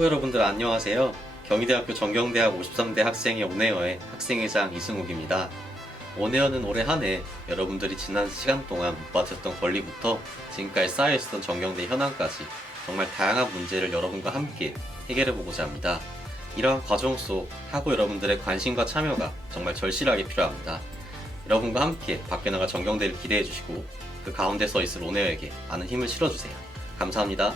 학우 여러분들 안녕하세요. 경희대학교 전경대학 53대 학생회 온에어의 학생회장 이승욱입니다. 온에어는 올해 한 해 여러분들이 지난 시간 동안 못 받으셨던 권리부터 지금까지 쌓여있었던 전경대 현황까지 정말 다양한 문제를 여러분과 함께 해결해보고자 합니다. 이러한 과정 속 학우 여러분들의 관심과 참여가 정말 절실하게 필요합니다. 여러분과 함께 밖에 나가 전경대를 기대해주시고 그 가운데 서 있을 온에어에게 많은 힘을 실어주세요. 감사합니다.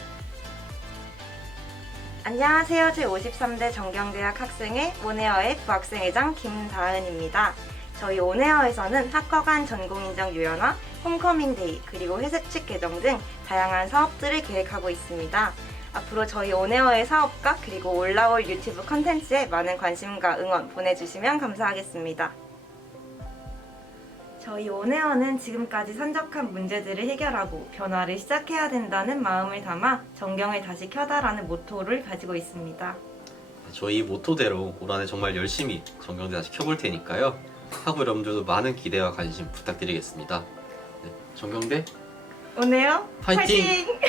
안녕하세요. 제53대 전경대학 학생회 온에어의 부학생회장 김다은입니다. 저희 온에어에서는 학과 간 전공인정 유연화, 홈커밍데이, 그리고 회색책 개정 등 다양한 사업들을 계획하고 있습니다. 앞으로 저희 온에어의 사업과 그리고 올라올 유튜브 컨텐츠에 많은 관심과 응원 보내주시면 감사하겠습니다. 저희 온에어는 지금까지 산적한 문제들을 해결하고 변화를 시작해야 된다는 마음을 담아 전경을 다시 켜다라는 모토를 가지고 있습니다. 저희 모토대로 올 한해 정말 열심히 전경대 다시 켜볼 테니까요. 학우 여러분들도 많은 기대와 관심 부탁드리겠습니다. 네, 전경대 온에어 파이팅! 파이팅!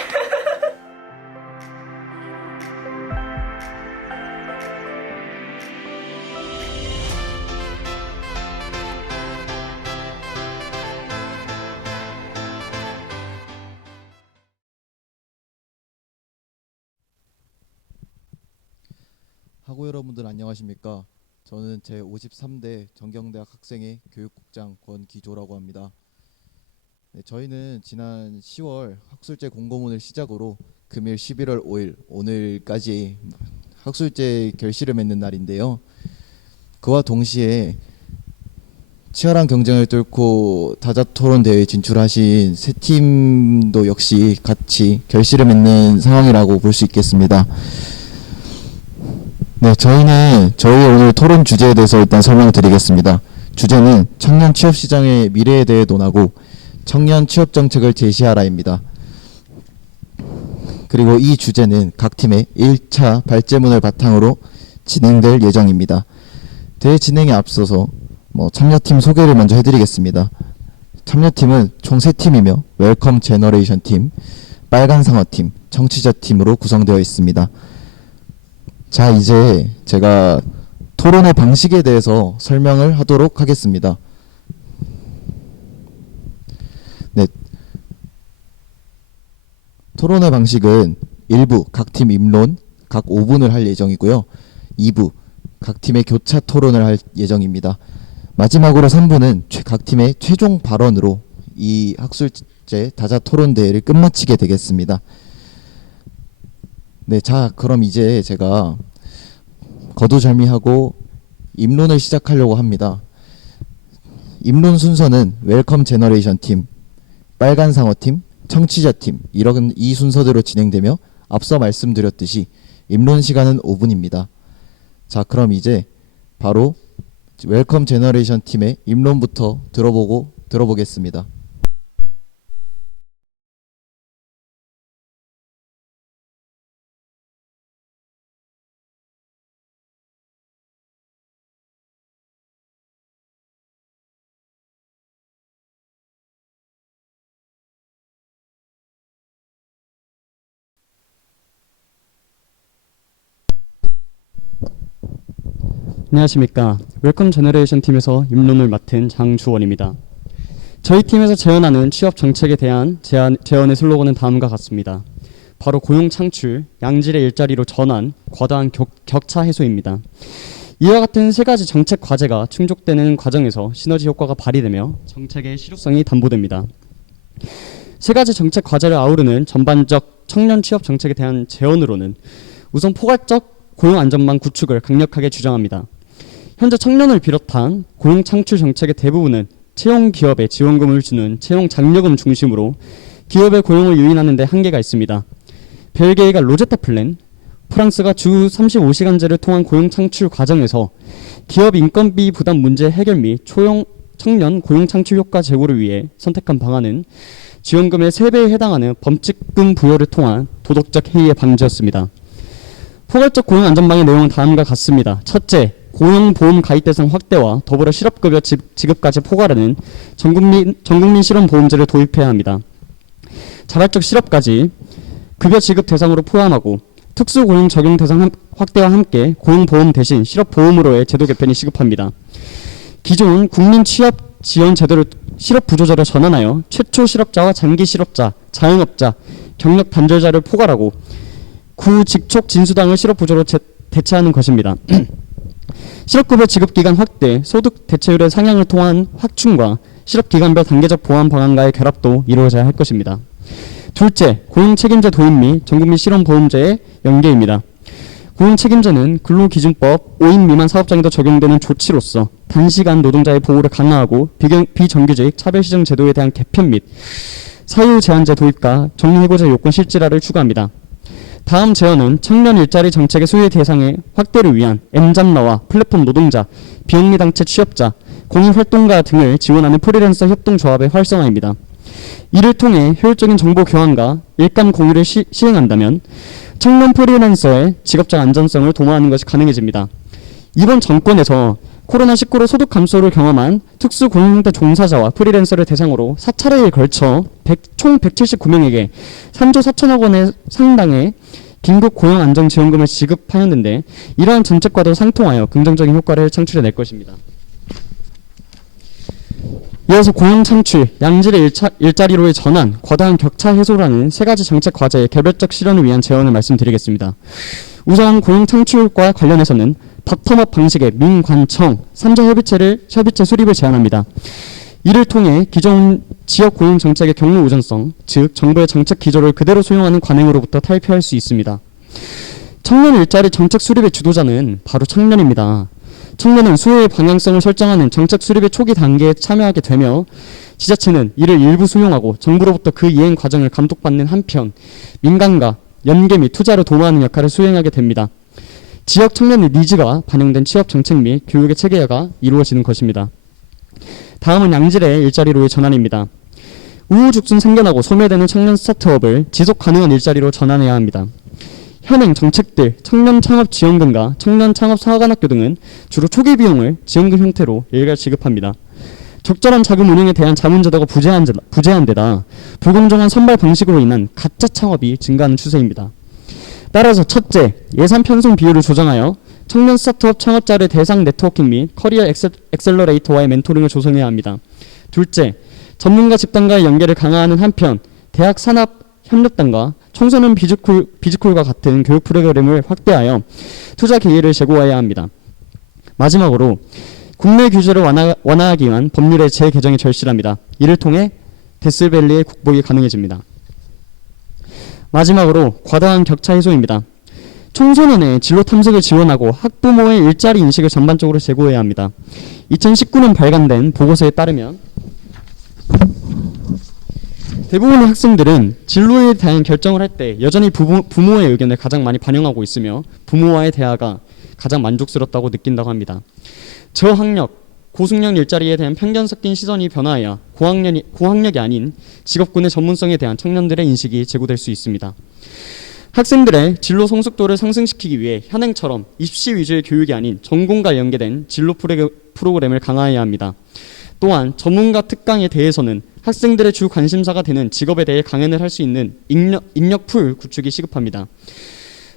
학우 여러분들 안녕하십니까? 저는 제53대 전경대학 학생회 교육국장 권기조라고 합니다. 네, 저희는 지난 10월 학술제 공고문을 시작으로 금일 11월 5일 오늘까지 학술제 결실을 맺는 날인데요. 그와 동시에 치열한 경쟁을 뚫고 다자토론 대회에 진출하신 세 팀도 역시 같이 결실을 맺는 상황이라고 볼 수 있겠습니다. 네, 저희는 저희 오늘 토론 주제에 대해서 일단 설명드리겠습니다. 주제는 청년 취업 시장의 미래에 대해 논하고 청년 취업 정책을 제시하라입니다. 그리고 이 주제는 각 팀의 1차 발제문을 바탕으로 진행될 예정입니다. 대회 진행에 앞서서 참여팀 소개를 먼저 해드리겠습니다. 참여팀은 총 3팀이며 웰컴 제너레이션 팀, 빨간 상어 팀, 청취자 팀으로 구성되어 있습니다. 자, 이제 제가 토론의 방식에 대해서 설명을 하도록 하겠습니다. 네, 토론의 방식은 1부 각 팀 입론 각 5분을 할 예정이고요. 2부 각 팀의 교차 토론을 할 예정입니다. 마지막으로 3부는 각 팀의 최종 발언으로 이 학술제 다자 토론 대회를 끝마치게 되겠습니다. 네, 자, 그럼 이제 제가 거두절미하고 입론을 시작하려고 합니다. 입론 순서는 웰컴 제너레이션 팀, 빨간 상어 팀, 청취자 팀 이런 이 순서대로 진행되며 앞서 말씀드렸듯이 입론 시간은 5분입니다. 자, 그럼 이제 바로 웰컴 제너레이션 팀의 입론부터 들어보겠습니다. 안녕하십니까. 웰컴 제너레이션 팀에서 입론을 맡은 장주원입니다. 저희 팀에서 제언하는 취업 정책에 대한 제언의 슬로건은 다음과 같습니다. 바로 고용 창출, 양질의 일자리로 전환, 과다한 격차 해소입니다. 이와 같은 세 가지 정책 과제가 충족되는 과정에서 시너지 효과가 발휘되며 정책의 실효성이 담보됩니다. 세 가지 정책 과제를 아우르는 전반적 청년 취업 정책에 대한 제언으로는 우선 포괄적 고용 안전망 구축을 강력하게 주장합니다. 현재 청년을 비롯한 고용 창출 정책의 대부분은 채용 기업에 지원금을 주는 채용 장려금 중심으로 기업의 고용을 유인하는 데 한계가 있습니다. 벨기에가 로제타 플랜, 프랑스가 주 35시간제를 통한 고용 창출 과정에서 기업 인건비 부담 문제 해결 및 청년 고용 창출 효과 제고를 위해 선택한 방안은 지원금의 3배에 해당하는 범칙금 부여를 통한 도덕적 해이의 방지였습니다. 포괄적 고용 안전망의 내용은 다음과 같습니다. 첫째, 고용보험 가입 대상 확대와 더불어 실업급여 지급까지 포괄하는 전국민 실업보험제를 도입해야 합니다. 자발적 실업까지 급여 지급 대상으로 포함하고 특수고용 적용 대상 확대와 함께 고용보험 대신 실업보험으로의 제도 개편이 시급합니다. 기존 국민취업지원제도를 실업부조제로 전환하여 최초 실업자와 장기 실업자, 자영업자, 경력 단절자를 포괄하고 구직촉 진수당을 실업부조로 대체하는 것입니다. 실업급여 지급기간 확대, 소득 대체율의 상향을 통한 확충과 실업기간별 단계적 보완 방안과의 결합도 이루어져야 할 것입니다. 둘째, 고용책임제 도입 및 전국민 실업보험제의 연계입니다. 고용책임제는 근로기준법 5인 미만 사업장에도 적용되는 조치로서 단시간 노동자의 보호를 강화하고 비정규직 차별시정 제도에 대한 개편 및 사유제한제 도입과 정리해고자 요건 실질화를 추구합니다. 다음 제언은 청년 일자리 정책의 수혜 대상의 확대를 위한 M잡러와 플랫폼 노동자, 비영리단체 취업자, 공익활동가 등을 지원하는 프리랜서 협동조합의 활성화입니다. 이를 통해 효율적인 정보 교환과 일감 공유를 시행한다면 청년 프리랜서의 직업적 안전성을 도모하는 것이 가능해집니다. 이번 정권에서 코로나19로 소득 감소를 경험한 특수고용 형태 종사자와 프리랜서를 대상으로 4차례에 걸쳐 총 179명에게 3조 4천억 원의 상당의 긴급 고용 안정 지원금을 지급하였는데 이러한 정책과도 상통하여 긍정적인 효과를 창출해낼 것입니다. 이어서 고용 창출, 양질의 일자리로의 전환, 과다한 격차 해소라는 세 가지 정책 과제의 개별적 실현을 위한 제언을 말씀드리겠습니다. 우선 고용 창출과 관련해서는 버텀업 방식의 민관청 3자 협의체 수립을 제안합니다. 이를 통해 기존 지역 고용 정책의 경로 우선성, 즉 정부의 정책 기조를 그대로 수용하는 관행으로부터 탈피할 수 있습니다. 청년 일자리 정책 수립의 주도자는 바로 청년입니다. 청년은 수요의 방향성을 설정하는 정책 수립의 초기 단계에 참여하게 되며 지자체는 이를 일부 수용하고 정부로부터 그 이행 과정을 감독받는 한편 민간과 연계 및 투자로 도모하는 역할을 수행하게 됩니다. 지역 청년의 니즈가 반영된 취업 정책 및 교육의 체계화가 이루어지는 것입니다. 다음은 양질의 일자리로의 전환입니다. 우후죽순 생겨나고 소멸되는 청년 스타트업을 지속 가능한 일자리로 전환해야 합니다. 현행 정책들, 청년 창업 지원금과 청년 창업 사관학교 등은 주로 초기 비용을 지원금 형태로 일괄 지급합니다. 적절한 자금 운용에 대한 자문제도가 부재한 데다 불공정한 선발 방식으로 인한 가짜 창업이 증가하는 추세입니다. 따라서 첫째, 예산 편성 비율을 조정하여 청년 스타트업 창업자를 대상 네트워킹 및 커리어 엑셀러레이터와의 멘토링을 조성해야 합니다. 둘째, 전문가 집단과의 연계를 강화하는 한편 대학 산업 협력단과 청소년 비즈쿨과 같은 교육 프로그램을 확대하여 투자 기회를 제공해야 합니다. 마지막으로 국내 규제를 완화하기 위한 법률의 재개정이 절실합니다. 이를 통해 데스밸리의 국복이 가능해집니다. 마지막으로 과다한 격차 해소입니다. 청소년의 진로 탐색을 지원하고 학부모의 일자리 인식을 전반적으로 제고해야 합니다. 2019년 발간된 보고서에 따르면 대부분의 학생들은 진로에 대한 결정을 할 때 여전히 부모의 의견을 가장 많이 반영하고 있으며 부모와의 대화가 가장 만족스럽다고 느낀다고 합니다. 저학력, 고숙련 일자리에 대한 편견 섞인 시선이 변화해야 고학력이 아닌 직업군의 전문성에 대한 청년들의 인식이 제고될 수 있습니다. 학생들의 진로 성숙도를 상승시키기 위해 현행처럼 입시 위주의 교육이 아닌 전공과 연계된 진로 프로그램을 강화해야 합니다. 또한 전문가 특강에 대해서는 학생들의 주 관심사가 되는 직업에 대해 강연을 할 수 있는 인력풀 구축이 시급합니다.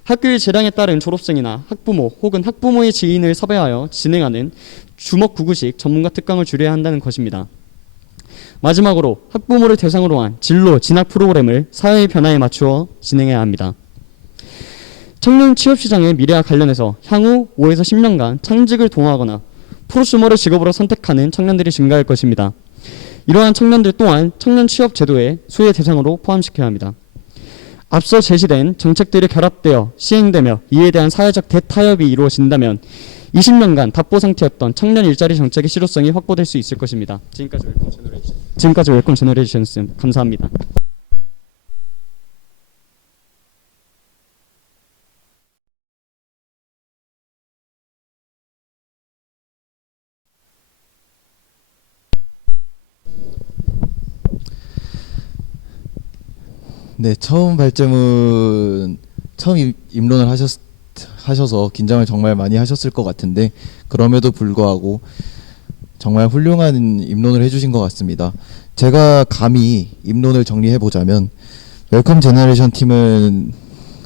학교의 재량에 따른 졸업생이나 학부모 혹은 학부모의 지인을 섭외하여 진행하는 주먹구구식 전문가 특강을 줄여야 한다는 것입니다. 마지막으로 학부모를 대상으로 한 진로 진학 프로그램을 사회의 변화에 맞추어 진행해야 합니다. 청년 취업시장의 미래와 관련해서 향후 5에서 10년간 창직을 도모하거나 프로슈머를 직업으로 선택하는 청년들이 증가할 것입니다. 이러한 청년들 또한 청년 취업 제도의 수혜 대상으로 포함시켜야 합니다. 앞서 제시된 정책들이 결합되어 시행되며 이에 대한 사회적 대타협이 이루어진다면 20년간 답보 상태였던 청년 일자리 정책의 실효성이 확보될 수 있을 것입니다. 지금까지 웰컴 제너레이션스 감사합니다. 네, 처음 입론을 하셔서 긴장을 정말 많이 하셨을 것 같은데 그럼에도 불구하고 정말 훌륭한 입론을 해주신 것 같습니다. 제가 감히 입론을 정리해 보자면 웰컴 제너레이션 팀은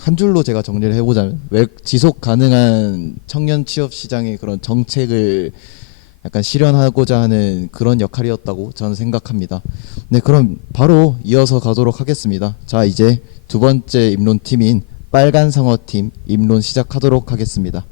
한 줄로 제가 정리를 해보자면 지속 가능한 청년 취업 시장의 그런 정책을 약간 실현하고자 하는 그런 역할이었다고 저는 생각합니다. 네, 그럼 바로 이어서 가도록 하겠습니다. 자, 이제 두 번째 입론 팀인 빨간 상어 팀 입론 시작하도록 하겠습니다.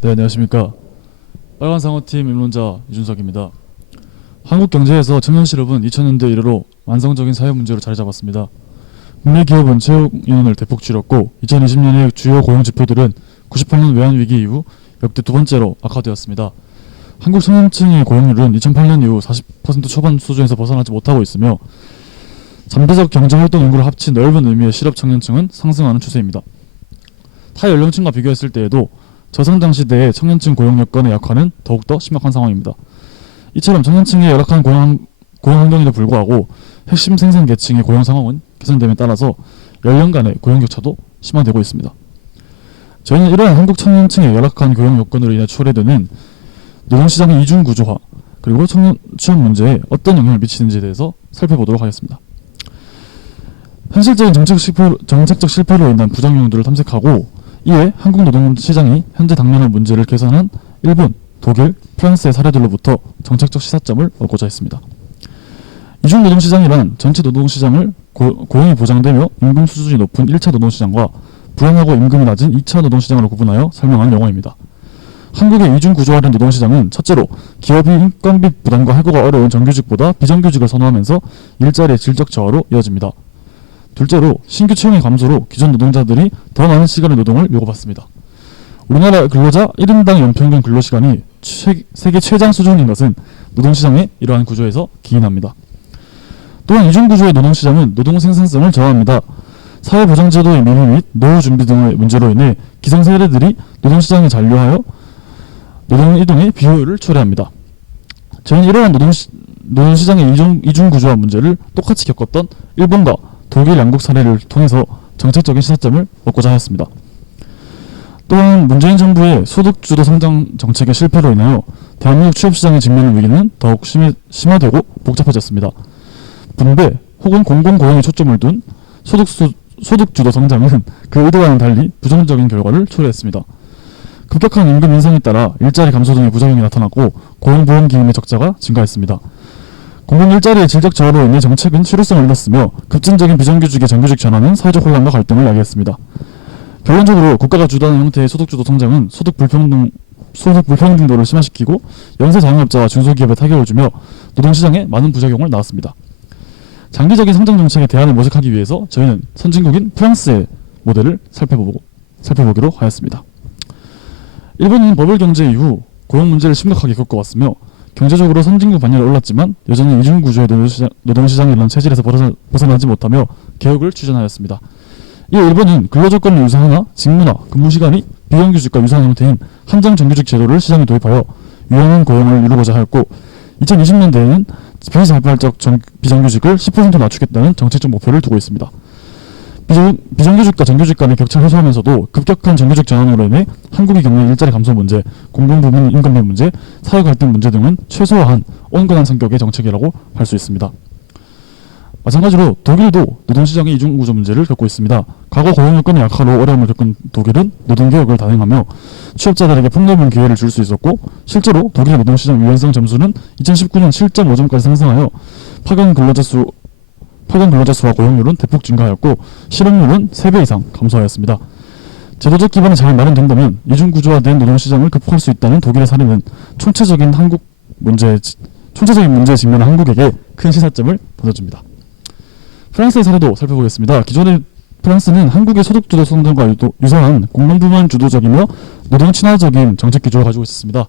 네, 안녕하십니까. 빨간상어팀 입론자 이준석입니다. 한국 경제에서 청년 실업은 2000년대 이래로 만성적인 사회 문제로 자리 잡았습니다. 국내 기업은 채용 인원을 대폭 줄였고 2020년의 주요 고용 지표들은 98년 외환위기 이후 역대 두 번째로 악화되었습니다. 한국 청년층의 고용률은 2008년 이후 40% 초반 수준에서 벗어나지 못하고 있으며 잠재적 경제활동 인구를 합친 넓은 의미의 실업 청년층은 상승하는 추세입니다. 타 연령층과 비교했을 때에도 저성장 시대의 청년층 고용 여건의 약화는 더욱더 심각한 상황입니다. 이처럼 청년층의 열악한 고용 환경에도 불구하고 핵심 생산 계층의 고용 상황은 개선됨에 따라서 연령간의 고용 격차도 심화되고 있습니다. 저희는 이러한 한국 청년층의 열악한 고용 여건으로 인해 초래되는 노동시장의 이중 구조화 그리고 청년 취업 문제에 어떤 영향을 미치는지에 대해서 살펴보도록 하겠습니다. 현실적인 정책적 실패로 인한 부작용들을 탐색하고 이에 한국 노동시장이 현재 당면한 문제를 개선한 일본, 독일, 프랑스의 사례들로부터 정책적 시사점을 얻고자 했습니다. 이중 노동시장이란 전체 노동시장을 고용이 보장되며 임금 수준이 높은 1차 노동시장과 불안하고 임금이 낮은 2차 노동시장으로 구분하여 설명한 용어입니다. 한국의 이중 구조화된 노동시장은 첫째로 기업이 인건비 부담과 해고가 어려운 정규직보다 비정규직을 선호하면서 일자리의 질적 저하로 이어집니다. 둘째로 신규 채용의 감소로 기존 노동자들이 더 많은 시간의 노동을 요구받습니다. 우리나라 근로자 1인당 연평균 근로시간이 세계 최장 수준인 것은 노동시장의 이러한 구조에서 기인합니다. 또한 이중구조의 노동시장은 노동 생산성을 저하합니다. 사회보장제도의 미미 및 노후 준비 등의 문제로 인해 기성세대들이 노동시장에 잔류하여 노동이동의 비효율을 초래합니다. 저희는 이러한 노동시장의 이중구조화 문제를 똑같이 겪었던 일본과 독일 양국 사례를 통해서 정책적인 시사점을 얻고자 하였습니다. 또한 문재인 정부의 소득주도 성장 정책의 실패로 인하여 대한민국 취업시장의 직면한 위기는 더욱 심화되고 복잡해졌습니다. 분배 혹은 공공고용에 초점을 둔 소득주도 성장은 그 의도와는 달리 부정적인 결과를 초래했습니다. 급격한 임금 인상에 따라 일자리 감소 등의 부작용이 나타났고 고용보험 기금의 적자가 증가했습니다. 공공 일자리의 질적 저하로 인해 정책은 실효성을 잃었으며 급진적인 비정규직의 정규직 전환은 사회적 혼란과 갈등을 야기했습니다. 결론적으로 국가가 주도하는 형태의 소득주도 성장은 소득 불평등도를 심화시키고 연쇄 자영업자와 중소기업에 타격을 주며 노동시장에 많은 부작용을 낳았습니다. 장기적인 성장 정책의 대안을 모색하기 위해서 저희는 선진국인 프랑스의 모델을 살펴보기로 하였습니다. 일본은 버블 경제 이후 고용 문제를 심각하게 겪어왔으며 경제적으로 선진국 반열에 올랐지만 여전히 이중구조의 노동시장이라는 체질에서 벗어나지 못하며 개혁을 추진하였습니다. 이에 일본은 근로조건을 유사하나 직무나 근무시간이 비정규직과 유사한 형태인 한정 정규직 제도를 시장에 도입하여 유연한 고용을 이루고자 하였고 2020년대에는 비자발적 비정규직을 10% 낮추겠다는 정책적 목표를 두고 있습니다. 비정규직과 정규직 간의 격차를 해소하면서도 급격한 정규직 전환으로 인해 한국이 겪는 일자리 감소 문제, 공공부문 임금비 문제, 사회 갈등 문제 등은 최소화한 온건한 성격의 정책이라고 할 수 있습니다. 마찬가지로 독일도 노동시장의 이중구조 문제를 겪고 있습니다. 과거 고용여건의 약화로 어려움을 겪은 독일은 노동개혁을 단행하며 취업자들에게 폭넓은 기회를 줄 수 있었고 실제로 독일의 노동시장 유연성 점수는 2019년 7.5점까지 상승하여 파견 근로자 수와 고용률은 대폭 증가하였고 실업률은 3배 이상 감소하였습니다. 제도적 기반이 잘 마련된다면 이중구조화된 노동시장을 극복할 수 있다는 독일의 사례는 총체적인 문제에 직면한 한국에게 큰 시사점을 던져줍니다. 프랑스의 사례도 살펴보겠습니다. 기존의 프랑스는 한국의 소득주도 성장과 유사한 공공부문 주도적이며 노동 친화적인 정책 기조를 가지고 있었습니다.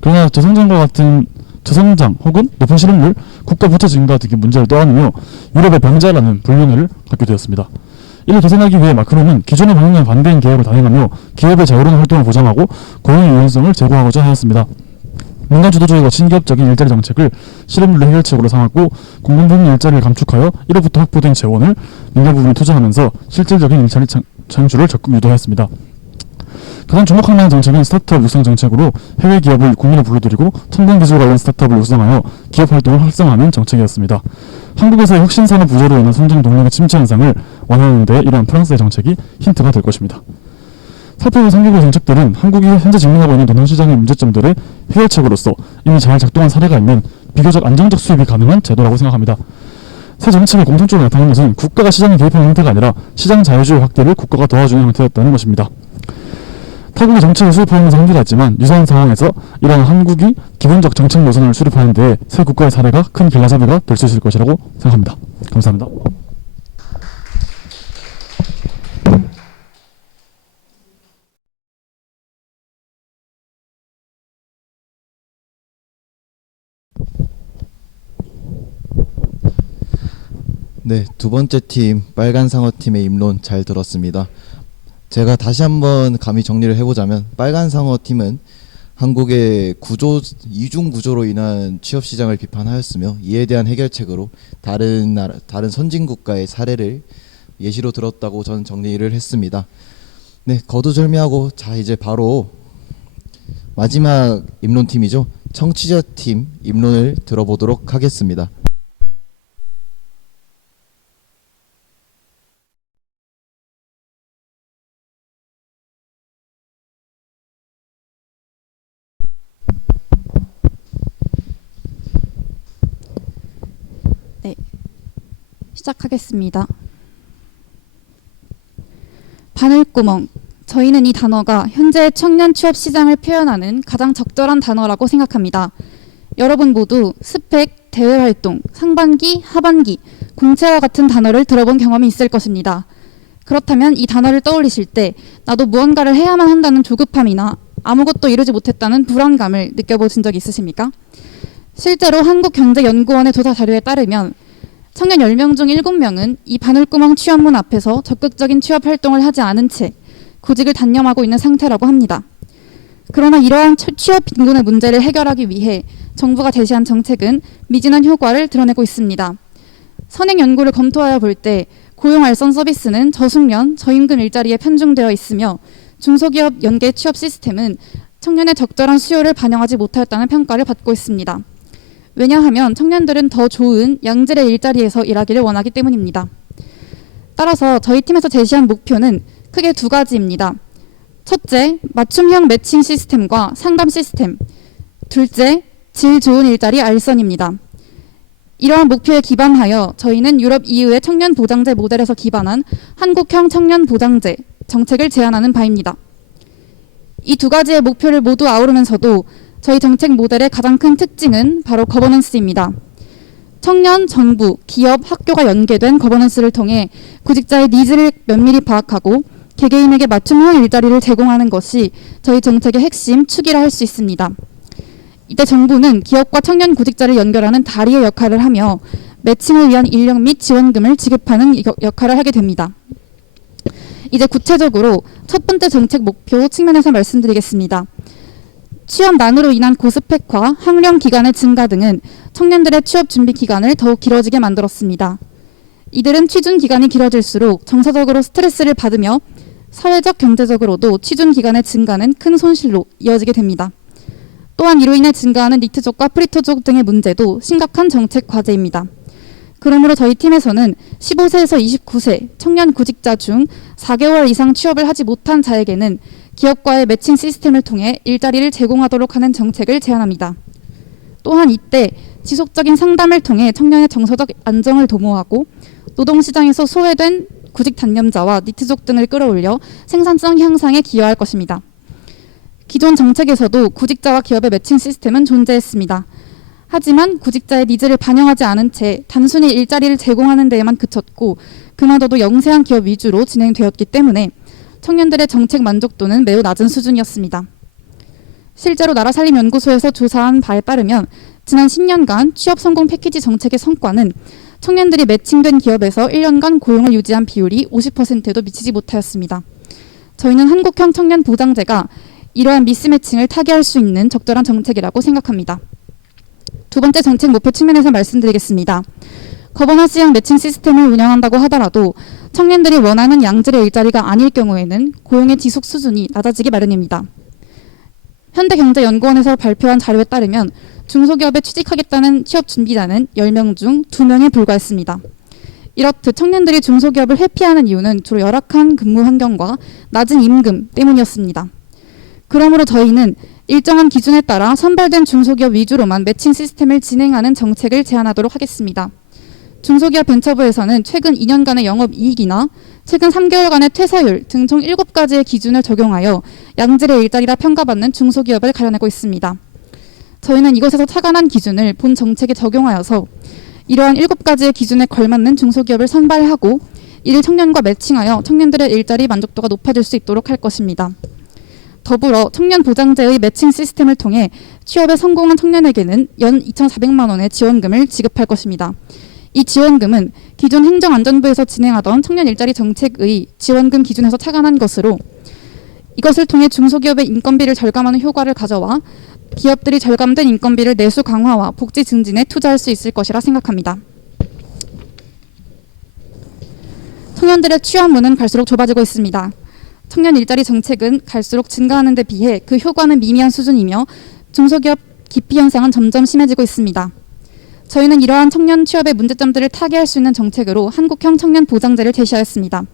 그러나 저성장 혹은 높은 실업률, 국가 부채 증가 등의 문제를 떠안으며 유럽의 병자라는 불명예를 갖게 되었습니다. 이를 개선하기 위해 마크롱은 기존의 방향과 반대인 개혁을 단행하며 기업의 자유로운 활동을 보장하고 고용의 유연성을 제고하고자 하였습니다. 민간 주도적이고 친기업적인 일자리 정책을 실업률 해결책으로 삼았고 공공부문 일자리를 감축하여 이로부터 확보된 재원을 민간 부문에 투자하면서 실질적인 창출을 적극 유도했습니다. 가장 주목할 만한 정책은 스타트업 육성 정책으로 해외 기업을 국내로 불러들이고 첨단 기술 관련 스타트업을 육성하여 기업 활동을 활성화하는 정책이었습니다. 한국에서의 혁신 산업 부재로 인한 성장 동력의 침체 현상을 완화하는 데 이러한 프랑스의 정책이 힌트가 될 것입니다. 살펴본 3개국의 정책들은 한국이 현재 직면하고 있는 노동시장의 문제점들의 해결책으로서 이미 잘 작동한 사례가 있는 비교적 안정적 수입이 가능한 제도라고 생각합니다. 새 정책의 공통적으로 나타나는 것은 국가가 시장에 개입하는 형태가 아니라 시장 자유주의 확대를 국가가 도와주는 형태였다는 것입니다. 타국의 정책을 수립하면서 한계가 있지만 유사한 상황에서 이러한 한국이 기본적 정책 노선을 수립하는 데 새 국가의 사례가 큰 길라잡이가 될 수 있을 것이라고 생각합니다. 감사합니다. 네, 두 번째 팀 빨간 상어 팀의 입론 잘 들었습니다. 제가 다시 한번 감히 정리를 해보자면 빨간 상어 팀은 한국의 이중 구조로 인한 취업 시장을 비판하였으며 이에 대한 해결책으로 다른 선진 국가의 사례를 예시로 들었다고 저는 정리를 했습니다. 네, 거두절미하고 자 이제 바로 마지막 입론 팀이죠. 청취자 팀 입론을 들어보도록 하겠습니다. 시작하겠습니다. 바늘구멍. 저희는 이 단어가 현재의 청년 취업 시장을 표현하는 가장 적절한 단어라고 생각합니다. 여러분 모두 스펙, 대외활동, 상반기, 하반기, 공채와 같은 단어를 들어본 경험이 있을 것입니다. 그렇다면 이 단어를 떠올리실 때 나도 무언가를 해야만 한다는 조급함이나 아무것도 이루지 못했다는 불안감을 느껴보신 적 있으십니까? 실제로 한국경제연구원의 조사 자료에 따르면 청년 10명 중 7명은 이 바늘구멍 취업문 앞에서 적극적인 취업 활동을 하지 않은 채 구직을 단념하고 있는 상태라고 합니다. 그러나 이러한 취업 빈곤의 문제를 해결하기 위해 정부가 제시한 정책은 미진한 효과를 드러내고 있습니다. 선행 연구를 검토하여 볼 때 고용 알선 서비스는 저숙련, 저임금 일자리에 편중되어 있으며 중소기업 연계 취업 시스템은 청년의 적절한 수요를 반영하지 못하였다는 평가를 받고 있습니다. 왜냐하면 청년들은 더 좋은 양질의 일자리에서 일하기를 원하기 때문입니다. 따라서 저희 팀에서 제시한 목표는 크게 두 가지입니다. 첫째, 맞춤형 매칭 시스템과 상담 시스템. 둘째, 질 좋은 일자리 알선입니다. 이러한 목표에 기반하여 저희는 유럽 EU의 청년 보장제 모델에서 기반한 한국형 청년 보장제 정책을 제안하는 바입니다. 이 두 가지의 목표를 모두 아우르면서도 저희 정책 모델의 가장 큰 특징은 바로 거버넌스입니다. 청년, 정부, 기업, 학교가 연계된 거버넌스를 통해 구직자의 니즈를 면밀히 파악하고 개개인에게 맞춤형 일자리를 제공하는 것이 저희 정책의 핵심 축이라 할 수 있습니다. 이때 정부는 기업과 청년 구직자를 연결하는 다리의 역할을 하며 매칭을 위한 인력 및 지원금을 지급하는 역할을 하게 됩니다. 이제 구체적으로 첫 번째 정책 목표 측면에서 말씀드리겠습니다. 취업난으로 인한 고스펙화, 학령 기간의 증가 등은 청년들의 취업 준비 기간을 더욱 길어지게 만들었습니다. 이들은 취준 기간이 길어질수록 정서적으로 스트레스를 받으며 사회적, 경제적으로도 취준 기간의 증가는 큰 손실로 이어지게 됩니다. 또한 이로 인해 증가하는 니트족과 프리토족 등의 문제도 심각한 정책 과제입니다. 그러므로 저희 팀에서는 15세에서 29세 청년 구직자 중 4개월 이상 취업을 하지 못한 자에게는 기업과의 매칭 시스템을 통해 일자리를 제공하도록 하는 정책을 제안합니다. 또한 이때 지속적인 상담을 통해 청년의 정서적 안정을 도모하고 노동시장에서 소외된 구직 단념자와 니트족 등을 끌어올려 생산성 향상에 기여할 것입니다. 기존 정책에서도 구직자와 기업의 매칭 시스템은 존재했습니다. 하지만 구직자의 니즈를 반영하지 않은 채 단순히 일자리를 제공하는 데에만 그쳤고 그마저도 영세한 기업 위주로 진행되었기 때문에 청년들의 정책 만족도는 매우 낮은 수준이었습니다. 실제로 나라살림연구소에서 조사한 바에 따르면 지난 10년간 취업 성공 패키지 정책의 성과는 청년들이 매칭된 기업에서 1년간 고용을 유지한 비율이 50%에도 미치지 못하였습니다. 저희는 한국형 청년 보장제가 이러한 미스매칭을 타개할 수 있는 적절한 정책이라고 생각합니다. 두 번째 정책 목표 측면에서 말씀드리겠습니다. 거버넌스형 매칭 시스템을 운영한다고 하더라도 청년들이 원하는 양질의 일자리가 아닐 경우에는 고용의 지속 수준이 낮아지기 마련입니다. 현대경제연구원에서 발표한 자료에 따르면 중소기업에 취직하겠다는 취업준비자는 10명 중 2명에 불과했습니다. 이렇듯 청년들이 중소기업을 회피하는 이유는 주로 열악한 근무 환경과 낮은 임금 때문이었습니다. 그러므로 저희는 일정한 기준에 따라 선발된 중소기업 위주로만 매칭 시스템을 진행하는 정책을 제안하도록 하겠습니다. 중소기업 벤처부에서는 최근 2년간의 영업이익이나 최근 3개월간의 퇴사율 등 총 7가지의 기준을 적용하여 양질의 일자리라 평가받는 중소기업을 가려내고 있습니다. 저희는 이것에서 착안한 기준을 본 정책에 적용하여서 이러한 7가지의 기준에 걸맞는 중소기업을 선발하고 이를 청년과 매칭하여 청년들의 일자리 만족도가 높아질 수 있도록 할 것입니다. 더불어 청년보장제의 매칭 시스템을 통해 취업에 성공한 청년에게는 연 2,400만 원의 지원금을 지급할 것입니다. 이 지원금은 기존 행정안전부에서 진행하던 청년 일자리 정책의 지원금 기준에서 착안한 것으로 이것을 통해 중소기업의 인건비를 절감하는 효과를 가져와 기업들이 절감된 인건비를 내수 강화와 복지 증진에 투자할 수 있을 것이라 생각합니다. 청년들의 취업문은 갈수록 좁아지고 있습니다. 청년 일자리 정책은 갈수록 증가하는 데 비해 그 효과는 미미한 수준이며 중소기업 기피 현상은 점점 심해지고 있습니다. 저희는 이러한 청년 취업의 문제점들을 타개할 수 있는 정책으로 한국형 청년 보장제를 제시하였습니다.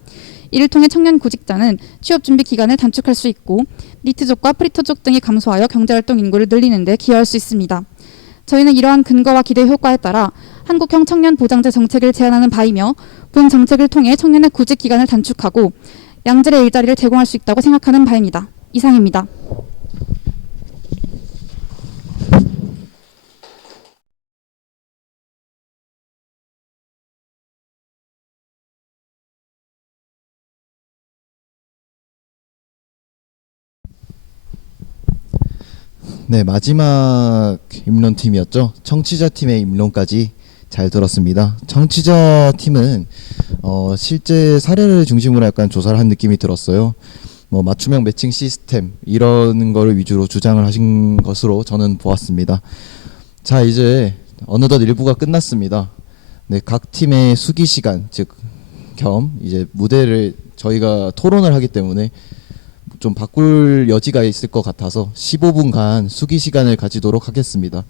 이를 통해 청년 구직자는 취업 준비 기간을 단축할 수 있고 니트족과 프리터족 등이 감소하여 경제활동 인구를 늘리는 데 기여할 수 있습니다. 저희는 이러한 근거와 기대 효과에 따라 한국형 청년 보장제 정책을 제안하는 바이며 본 정책을 통해 청년의 구직 기간을 단축하고 양질의 일자리를 제공할 수 있다고 생각하는 바입니다. 이상입니다. 네, 마지막 입론팀이었죠. 청취자 팀의 입론까지 잘 들었습니다. 청취자 팀은 실제 사례를 중심으로 약간 조사를 한 느낌이 들었어요. 뭐 맞춤형 매칭 시스템 이런 거를 위주로 주장을 하신 것으로 저는 보았습니다. 자, 이제 어느덧 1부가 끝났습니다. 네, 각 팀의 수기 시간 즉 겸 이제 무대를 저희가 토론을 하기 때문에 좀 바꿀 여지가 있을 것 같아서 15분간 수기 시간을 가지도록 하겠습니다.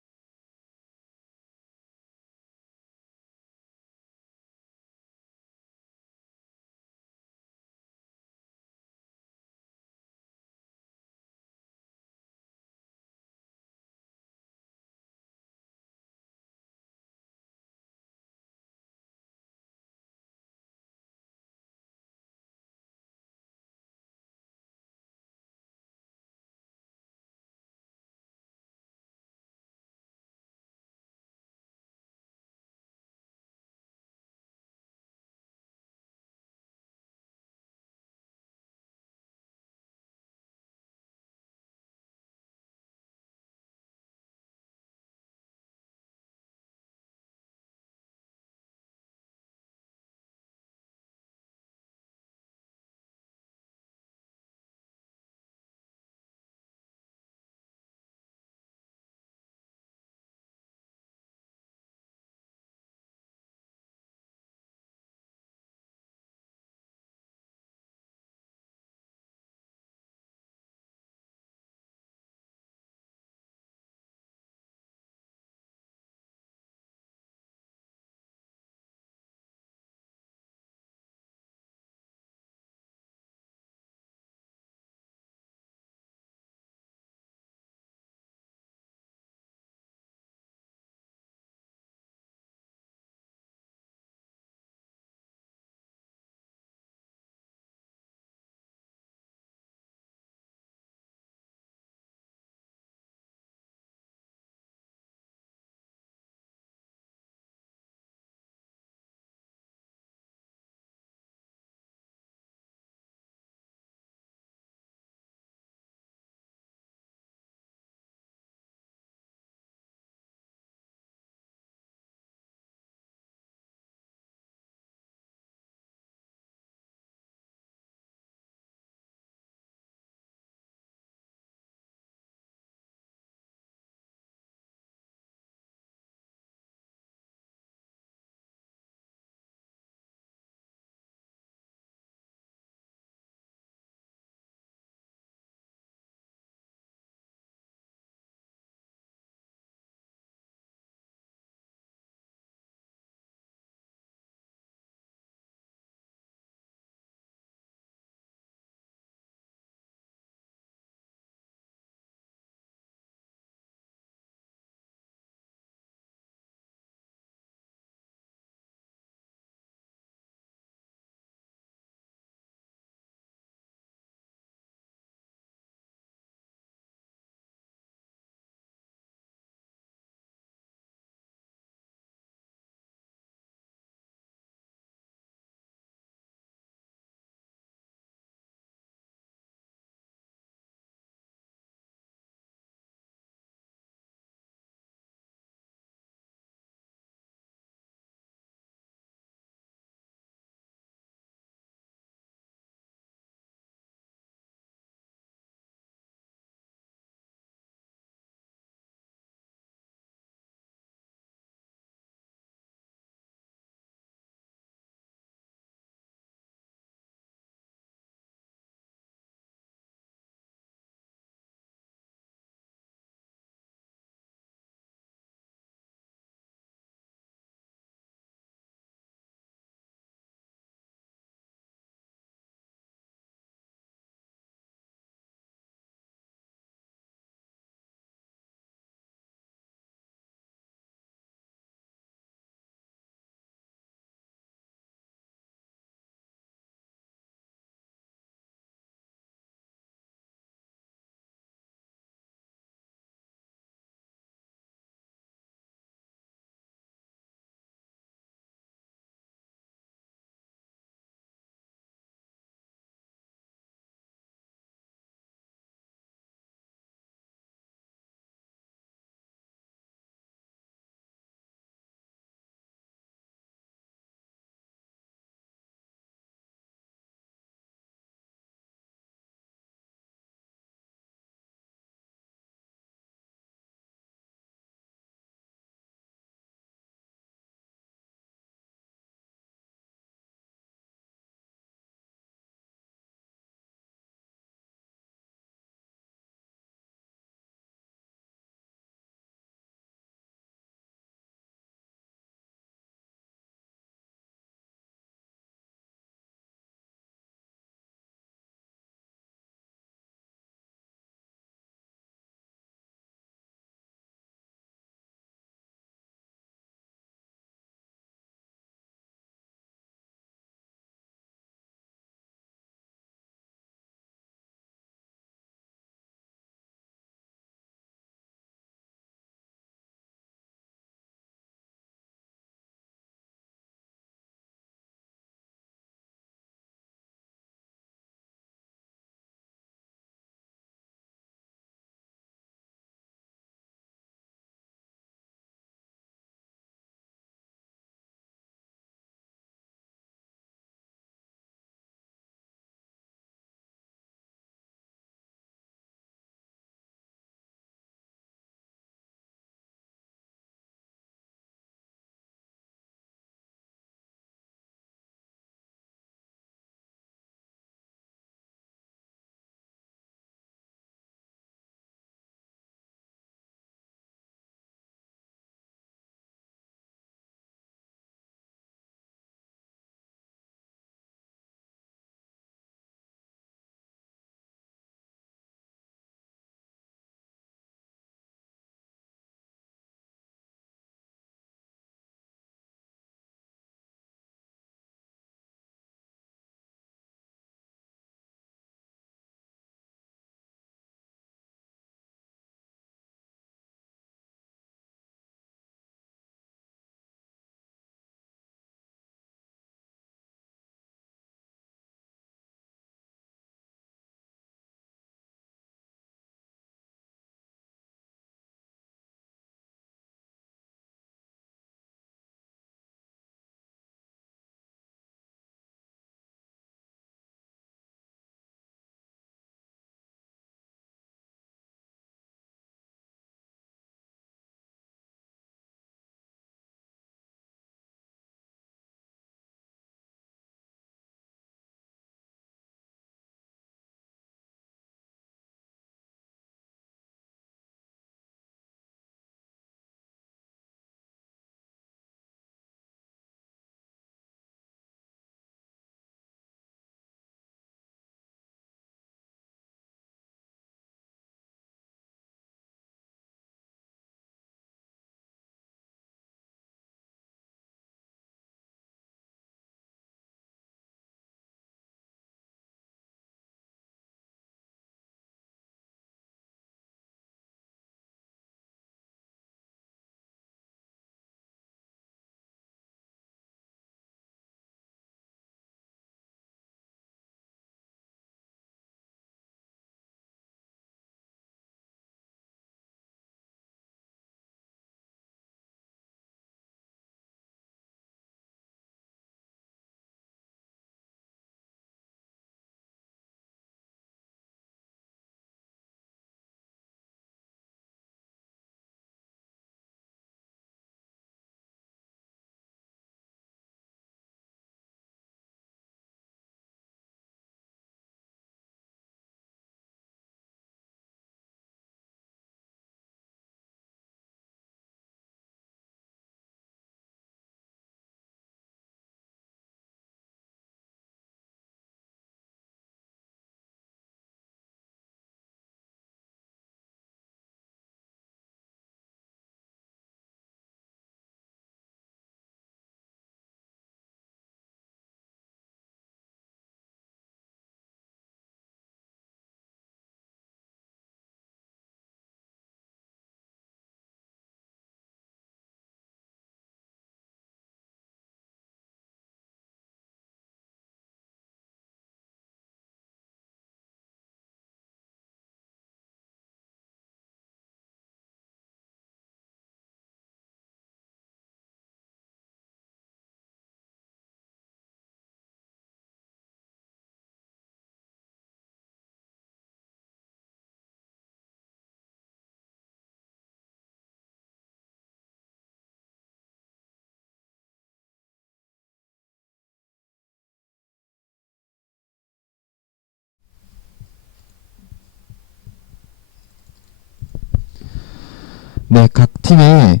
네, 각 팀의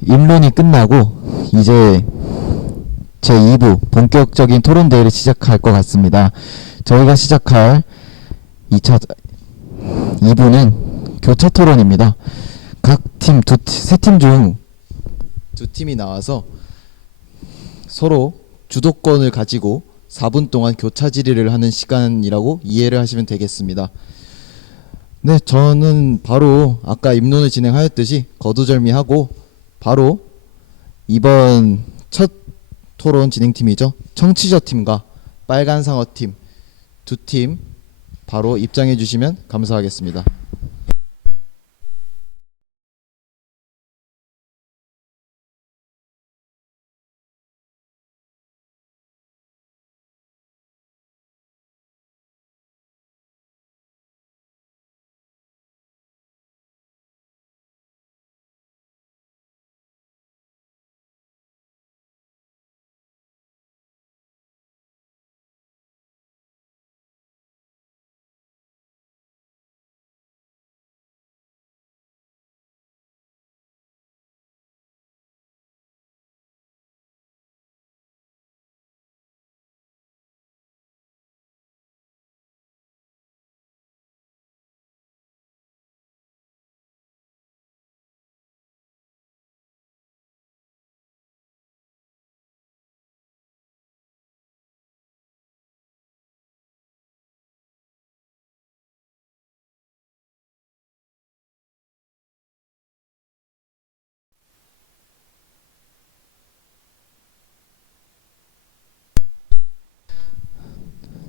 입론이 끝나고 이제 제 2부 본격적인 토론 대회를 시작할 것 같습니다. 저희가 시작할 2부는 교차 토론입니다. 각 팀 세 팀 중 두 팀이 나와서 서로 주도권을 가지고 4분 동안 교차 질의를 하는 시간이라고 이해를 하시면 되겠습니다. 네, 저는 바로 아까 입론을 진행하였듯이 거두절미하고 바로 이번 첫 토론 진행팀이죠. 청취자 팀과 빨간 상어 팀 두 팀 바로 입장해 주시면 감사하겠습니다.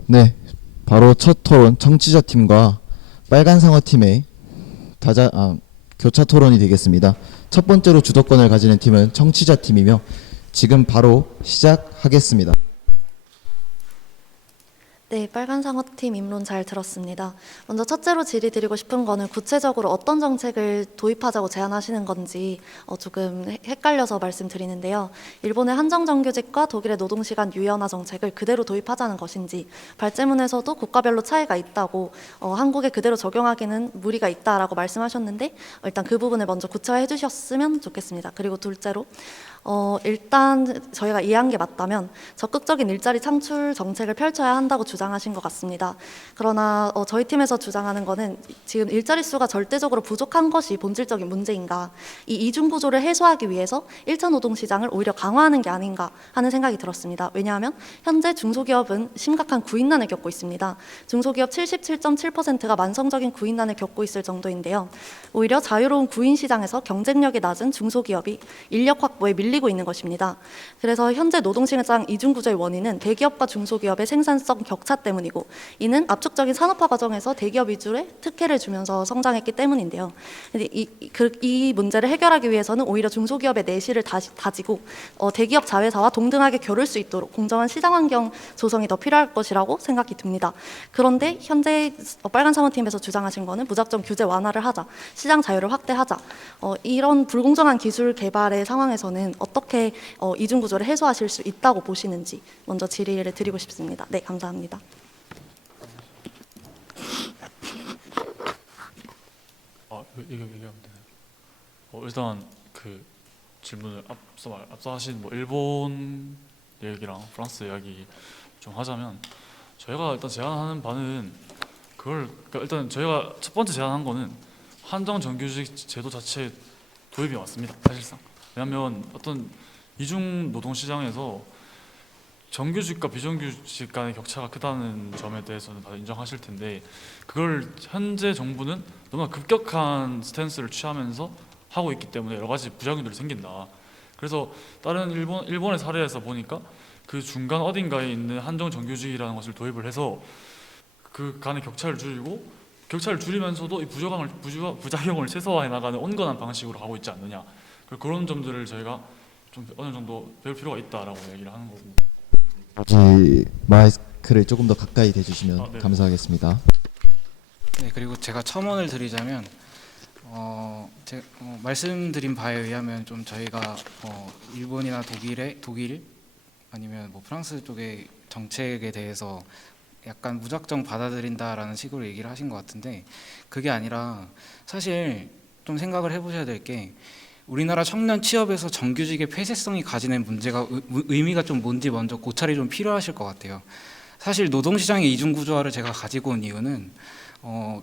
네, 바로 첫 토론 청취자 팀과 빨간 상어 팀의 교차 토론이 되겠습니다. 첫 번째로 주도권을 가지는 팀은 청취자 팀이며 지금 바로 시작하겠습니다. 네, 빨간 상어팀 입론 잘 들었습니다. 먼저 첫째로 질의 드리고 싶은 거는 구체적으로 어떤 정책을 도입하자고 제안하시는 건지 조금 헷갈려서 말씀드리는데요. 일본의 한정정규직과 독일의 노동시간 유연화 정책을 그대로 도입하자는 것인지, 발제문에서도 국가별로 차이가 있다고 한국에 그대로 적용하기는 무리가 있다라고 말씀하셨는데 일단 그 부분을 먼저 구체화해 주셨으면 좋겠습니다. 그리고 둘째로 일단 저희가 이해한 게 맞다면 적극적인 일자리 창출 정책을 펼쳐야 한다고 주장하신 것 같습니다. 그러나 저희 팀에서 주장하는 거는 지금 일자리 수가 절대적으로 부족한 것이 본질적인 문제인가, 이 이중 구조를 해소하기 위해서 1차 노동 시장을 오히려 강화하는 게 아닌가 하는 생각이 들었습니다. 왜냐하면 현재 중소기업은 심각한 구인난을 겪고 있습니다. 중소기업 77.7%가 만성적인 구인난을 겪고 있을 정도인데요. 오히려 자유로운 구인 시장에서 경쟁력이 낮은 중소기업이 인력 확보에 밀리고 있는 것입니다. 그래서 현재 노동시장 이중구조의 원인은 대기업과 중소기업의 생산성 격차 때문이고, 이는 압축적인 산업화 과정에서 대기업 위주의 특혜를 주면서 성장했기 때문인데요. 이 문제를 해결하기 위해서는 오히려 중소기업의 내실을 다지고 대기업 자회사와 동등하게 겨룰 수 있도록 공정한 시장 환경 조성이 더 필요할 것이라고 생각이 듭니다. 그런데 현재 빨간 상어팀에서 주장하신 거는 무작정 규제 완화를 하자, 시장 자유를 확대하자, 이런 불공정한 기술 개발의 상황에서는 어떻게 이중 구조를 해소하실 수 있다고 보시는지 먼저 질의를 드리고 싶습니다. 네, 감사합니다. 얘기하면 되나요? 일단 그 질문을 앞서 하신 일본 얘기랑 프랑스 이야기 좀 하자면, 저희가 일단 제안하는 바는 그러니까 일단 저희가 첫 번째 제안한 거는 한정 정규직 제도 자체 도입이 맞습니다. 사실상. 왜냐하면 어떤 이중 노동 시장에서 정규직과 비정규직 간의 격차가 크다는 점에 대해서는 다들 인정하실 텐데, 그걸 현재 정부는 너무나 급격한 스탠스를 취하면서 하고 있기 때문에 여러 가지 부작용들이 생긴다. 그래서 다른 일본의 사례에서 보니까 그 중간 어딘가에 있는 한정 정규직이라는 것을 도입을 해서 그 간의 격차를 줄이고, 격차를 줄이면서도 이 부작용을 최소화해 나가는 온건한 방식으로 가고 있지 않느냐. 그런 점들을 저희가 좀 어느 정도 배울 필요가 있다라고 얘기를 하는 거고. 마이크를 조금 더 가까이 대주시면 네. 감사하겠습니다. 네, 그리고 제가 첨언을 드리자면 말씀드린 바에 의하면 좀 저희가 일본이나 독일 아니면 프랑스 쪽의 정책에 대해서 약간 무작정 받아들인다라는 식으로 얘기를 하신 것 같은데, 그게 아니라 사실 좀 생각을 해보셔야 될 게 우리나라 청년 취업에서 정규직의 폐쇄성이 가지는 문제가 의미가 좀 뭔지 먼저 고찰이 좀 필요하실 것 같아요. 사실 노동시장의 이중구조화를 제가 가지고 온 이유는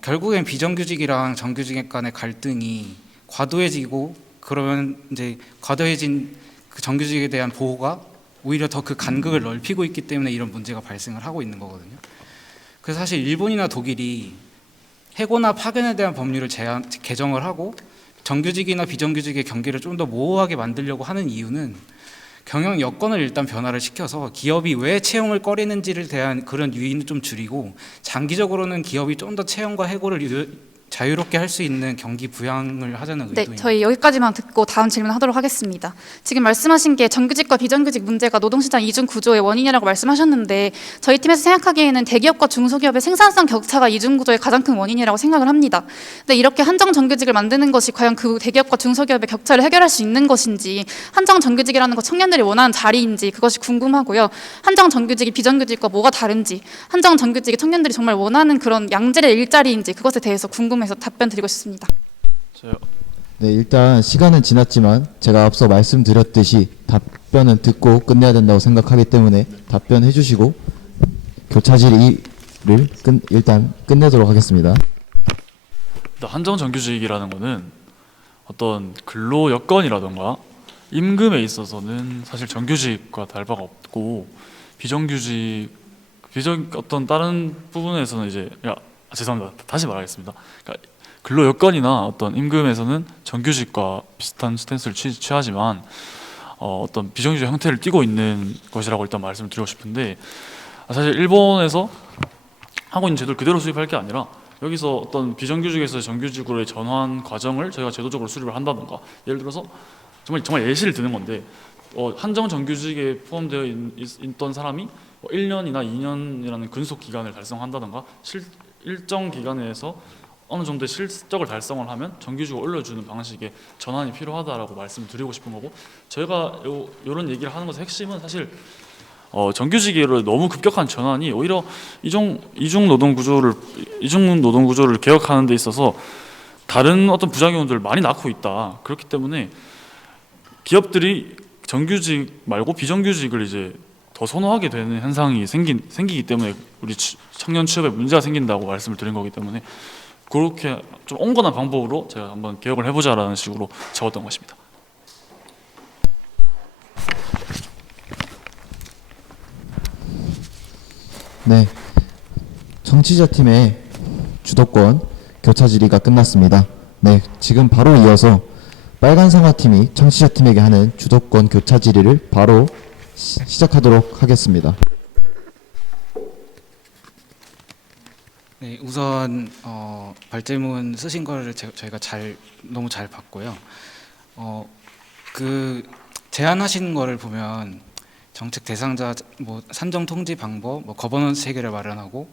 결국엔 비정규직이랑 정규직 간의 갈등이 과도해지고 그러면 이제 과도해진 그 정규직에 대한 보호가 오히려 더 그 간극을 넓히고 있기 때문에 이런 문제가 발생을 하고 있는 거거든요. 그래서 사실 일본이나 독일이 해고나 파견에 대한 법률을 개정을 하고 정규직이나 비정규직의 경계를 좀 더 모호하게 만들려고 하는 이유는 경영 여건을 일단 변화를 시켜서 기업이 왜 채용을 꺼리는지를 대한 그런 유인을 좀 줄이고 장기적으로는 기업이 좀 더 채용과 해고를 자유롭게 할 수 있는 경기 부양을 하자는 네, 의도입니다. 저희 여기까지만 듣고 다음 질문하도록 하겠습니다. 지금 말씀하신 게 정규직과 비정규직 문제가 노동시장 이중 구조의 원인이라고 말씀하셨는데 저희 팀에서 생각하기에는 대기업과 중소기업의 생산성 격차가 이중 구조의 가장 큰 원인이라고 생각을 합니다. 근데 이렇게 한정 정규직을 만드는 것이 과연 그 대기업과 중소기업의 격차를 해결할 수 있는 것인지, 한정 정규직이라는 것 청년들이 원하는 자리인지 그것이 궁금하고요. 한정 정규직이 비정규직과 뭐가 다른지, 한정 정규직이 청년들이 정말 원하는 그런 양질의 일자리인지 그것에 대해서 궁금해서 답변 드리고 싶습니다. 네, 일단 시간은 지났지만 제가 앞서 말씀드렸듯이 답변은 듣고 끝내야 된다고 생각하기 때문에 답변해 주시고 교차질 2를 일단 끝내도록 하겠습니다. 한정 정규직이라는 거는 어떤 근로 여건이라던가 임금에 있어서는 사실 정규직과 다를 바가 없고 어떤 다른 부분에서는 이제 죄송합니다. 다시 말하겠습니다. 그러니까 근로 여건이나 어떤 임금에서는 정규직과 비슷한 스탠스를 취하지만 어떤 비정규직 형태를 띠고 있는 것이라고 일단 말씀을 드리고 싶은데, 사실 일본에서 하고 있는 제도를 그대로 수입할 게 아니라 여기서 어떤 비정규직에서 정규직으로의 전환 과정을 저희가 제도적으로 수립을 한다던가, 예를 들어서 정말 예시를 드는 건데 한정 정규직에 포함되어 있던 사람이 1년이나 2년이라는 근속 기간을 달성한다던가 일정 기간에서 어느 정도의 실적을 달성을 하면 정규직을 올려주는 방식의 전환이 필요하다라고 말씀드리고 싶은 거고, 저희가 이런 얘기를 하는 것의 핵심은 사실 정규직으로 너무 급격한 전환이 오히려 이중 노동 구조를 개혁하는 데 있어서 다른 어떤 부작용들을 많이 낳고 있다. 그렇기 때문에 기업들이 정규직 말고 비정규직을 이제 더 선호하게 되는 현상이 생기기 때문에 우리 청년 취업에 문제가 생긴다고 말씀을 드린 거기 때문에 그렇게 좀 온건한 방법으로 제가 한번 개혁을 해보자라는 식으로 적었던 것입니다. 네, 청취자팀의 주도권 교차 질의가 끝났습니다. 네, 지금 바로 이어서 빨간 상화팀이 청취자팀에게 하는 주도권 교차 질의를 바로 시작하도록 하겠습니다. 네, 우선 발제문 쓰신 거를 저희가 너무 잘 봤고요. 그 제안하신 거를 보면 정책 대상자 산정 통지 방법, 거버넌스 체계를 마련하고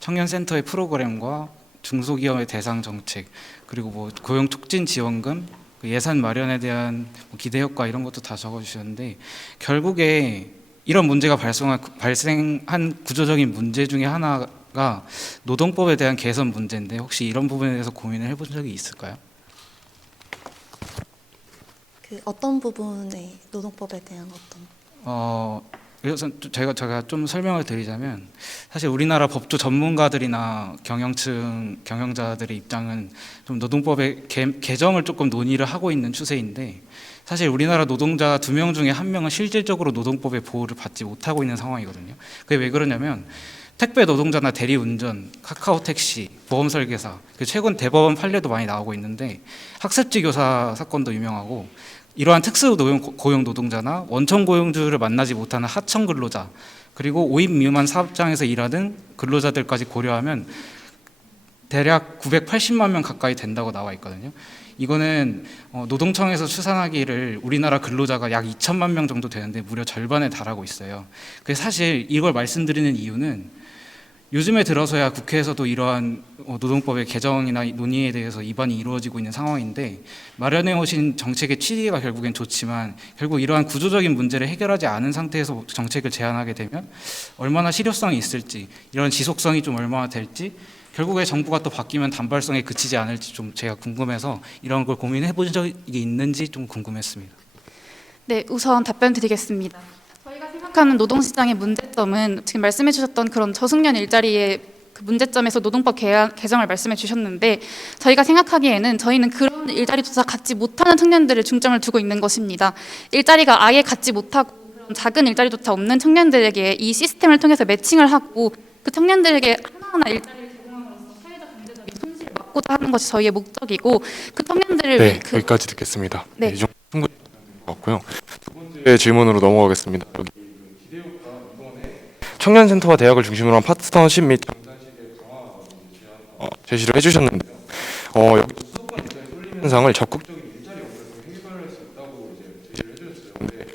청년 센터의 프로그램과 중소기업의 대상 정책, 그리고 고용 촉진 지원금, 예산 마련에 대한 기대 효과 이런 것도 다 적어주셨는데, 결국에 이런 문제가 발생한 구조적인 문제 중에 하나가 노동법에 대한 개선 문제인데, 혹시 이런 부분에 대해서 고민을 해본 적이 있을까요? 그 어떤 부분에 노동법에 대한 그래서 제가 좀 설명을 드리자면, 사실 우리나라 법조 전문가들이나 경영자들의 입장은 좀 노동법의 개정을 조금 논의를 하고 있는 추세인데, 사실 우리나라 노동자 2명 중에 1명은 실질적으로 노동법의 보호를 받지 못하고 있는 상황이거든요. 그게 왜 그러냐면 택배 노동자나 대리운전, 카카오택시, 보험설계사, 최근 대법원 판례도 많이 나오고 있는데 학습지 교사 사건도 유명하고, 이러한 특수 고용 노동자나 원천 고용주를 만나지 못하는 하청 근로자, 그리고 5인 미만 사업장에서 일하는 근로자들까지 고려하면 대략 980만 명 가까이 된다고 나와 있거든요. 이거는 노동청에서 추산하기를 우리나라 근로자가 약 2천만 명 정도 되는데 무려 절반에 달하고 있어요. 그래서 사실 이걸 말씀드리는 이유는 요즘에 들어서야 국회에서도 이러한 노동법의 개정이나 논의에 대해서 입안이 이루어지고 있는 상황인데, 마련해 오신 정책의 취지가 결국엔 좋지만 결국 이러한 구조적인 문제를 해결하지 않은 상태에서 정책을 제안하게 되면 얼마나 실효성이 있을지, 이런 지속성이 좀 얼마나 될지 결국에 정부가 또 바뀌면 단발성에 그치지 않을지 좀 제가 궁금해서 이런 걸 고민해 본 적이 있는지 좀 궁금했습니다. 네, 우선 답변 드리겠습니다. 저희가 생각하는 노동시장의 문제점은 지금 말씀해 주셨던 그런 저숙련 일자리의 그 문제점에서 노동법 개정을 말씀해 주셨는데, 저희가 생각하기에는 저희는 그런 일자리조차 갖지 못하는 청년들을 중점을 두고 있는 것입니다. 일자리가 아예 갖지 못하고 그런 작은 일자리조차 없는 청년들에게 이 시스템을 통해서 매칭을 하고 그 청년들에게 하나하나 일자리를 제공함으로써 사회적 경제적인 손실을 막고자 하는 것이 저희의 목적이고, 그 청년들을 네, 그 여기까지 듣겠습니다. 네. 이 정도 충분히 같고요. 두 번째 질문으로 넘어가겠습니다. 여기 기대효과 이번에 청년센터와 대학을 중심으로 한 파트너십 및 장단식의 강화 제시를 해주셨는데요. 여기 수도권 일자리 쏠림 현상을 적극적인 일자리 연결로 해결할 수 있다고 이제 제시를 해주셨어요. 근데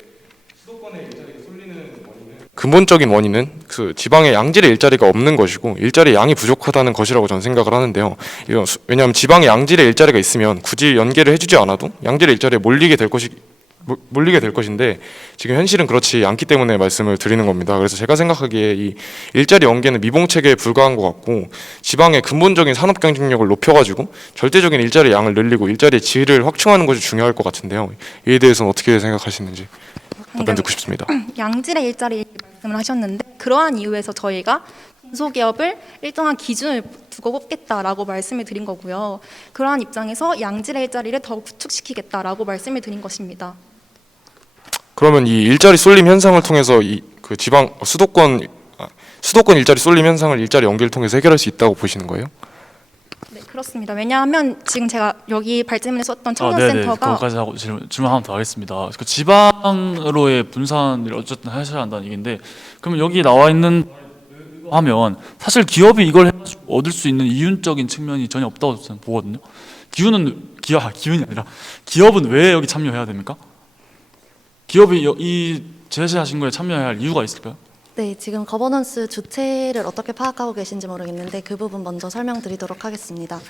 수도권의 일자리가 쏠리는 원인은 근본적인 원인은 그 지방의 양질의 일자리가 없는 것이고 일자리 양이 부족하다는 것이라고 저는 생각을 하는데요. 왜냐하면 지방에 양질의 일자리가 있으면 굳이 연계를 해주지 않아도 양질의 일자리에 몰리게 될 것인데 지금 현실은 그렇지 않기 때문에 말씀을 드리는 겁니다. 그래서 제가 생각하기에 이 일자리 연계는 미봉책에 불과한 것 같고 지방의 근본적인 산업 경쟁력을 높여가지고 절대적인 일자리 양을 늘리고 일자리의 질을 확충하는 것이 중요할 것 같은데요. 이에 대해서는 어떻게 생각하시는지 답변 듣고 싶습니다. 양질의 일자리 말씀을 하셨는데, 그러한 이유에서 저희가 중소기업을 일정한 기준을 두고 뽑겠다라고 말씀을 드린 거고요. 그러한 입장에서 양질의 일자리를 더 구축시키겠다라고 말씀을 드린 것입니다. 그러면 이 일자리 쏠림 현상을 통해서 이 그 지방 수도권 일자리 쏠림 현상을 일자리 연계를 통해서 해결할 수 있다고 보시는 거예요? 네, 그렇습니다. 왜냐하면 지금 제가 여기 발제문에 썼던 네네. 청년센터가 거기까지 하고 질문 하나 더 하겠습니다. 그 지방으로의 분산을 어쨌든 하셔야 한다는 얘기인데, 그러면 여기 나와 있는 하면 사실 기업이 이걸 해가지고 얻을 수 있는 이윤적인 측면이 전혀 없다고 저는 보거든요. 기운이 아니라 기업은 왜 여기 참여해야 됩니까? 기업이 이 제시하신 거에 참여해야 할 이유가 있을까요? 네, 지금 거버넌스 주체를 어떻게 파악하고 계신지 모르겠는데 그 부분 먼저 설명드리도록 하겠습니다.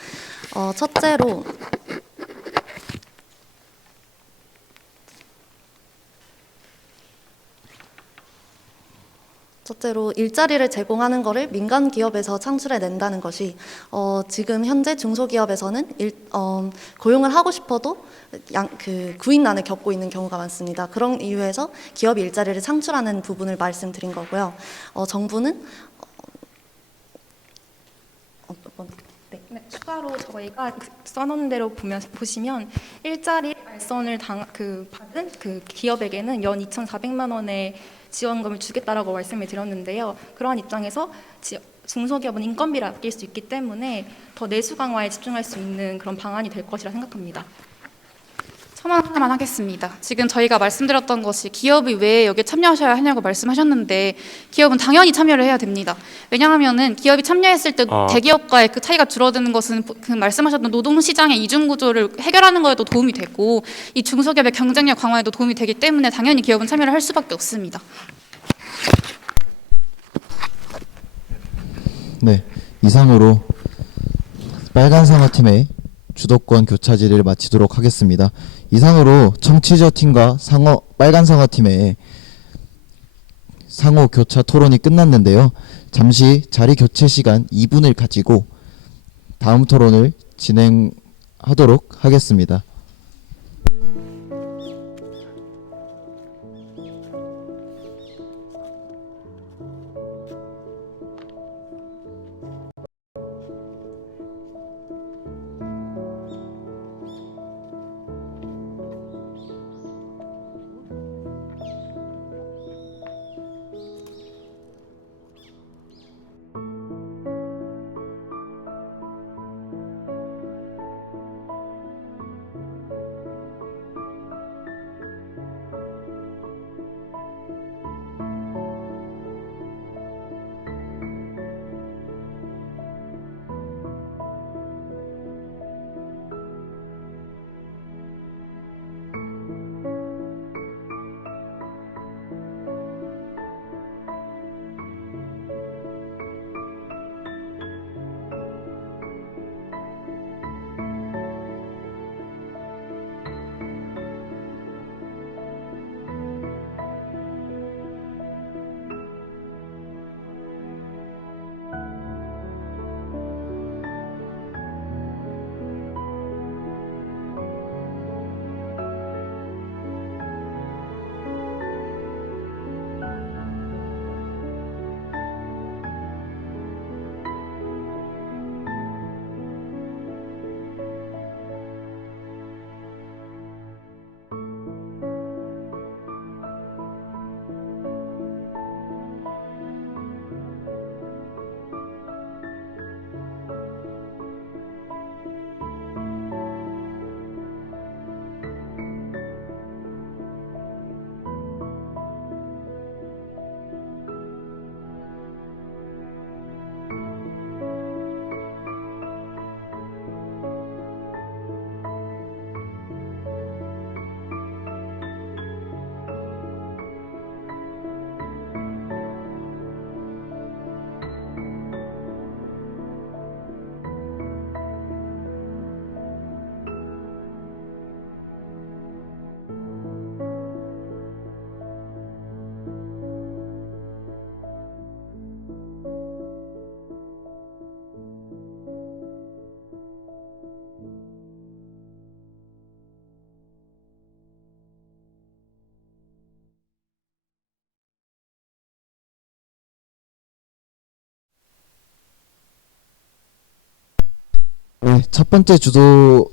첫째로 일자리를 제공하는 것을 민간 기업에서 창출해 낸다는 것이 지금 현재 중소기업에서는 고용을 하고 싶어도 구인난을 겪고 있는 경우가 많습니다. 그런 이유에서 기업이 일자리를 창출하는 부분을 말씀드린 거고요. 정부는 네, 추가로 저희가 써놓은 대로 보시면 일자리 알선을 받은 그 기업에게는 연 2,400만 원의 지원금을 주겠다라고 말씀을 드렸는데요. 그러한 입장에서 중소기업은 인건비를 아낄 수 있기 때문에 더 내수 강화에 집중할 수 있는 그런 방안이 될 것이라 생각합니다. 첨언 하나만 하겠습니다. 지금 저희가 말씀드렸던 것이 기업이 왜 여기에 참여하셔야 하냐고 말씀하셨는데, 기업은 당연히 참여를 해야 됩니다. 왜냐하면은 기업이 참여했을 때 대기업과의 그 차이가 줄어드는 것은 그 말씀하셨던 노동시장의 이중구조를 해결하는 거에도 도움이 되고 이 중소기업의 경쟁력 강화에도 도움이 되기 때문에 당연히 기업은 참여를 할 수밖에 없습니다. 네, 이상으로 빨간 상어팀의 주도권 교차 질의를 마치도록 하겠습니다. 이상으로 청취자 팀과 빨간 상어팀의 상호 교차 토론이 끝났는데요. 잠시 자리 교체 시간 2분을 가지고 다음 토론을 진행하도록 하겠습니다. 네, 첫 번째 주도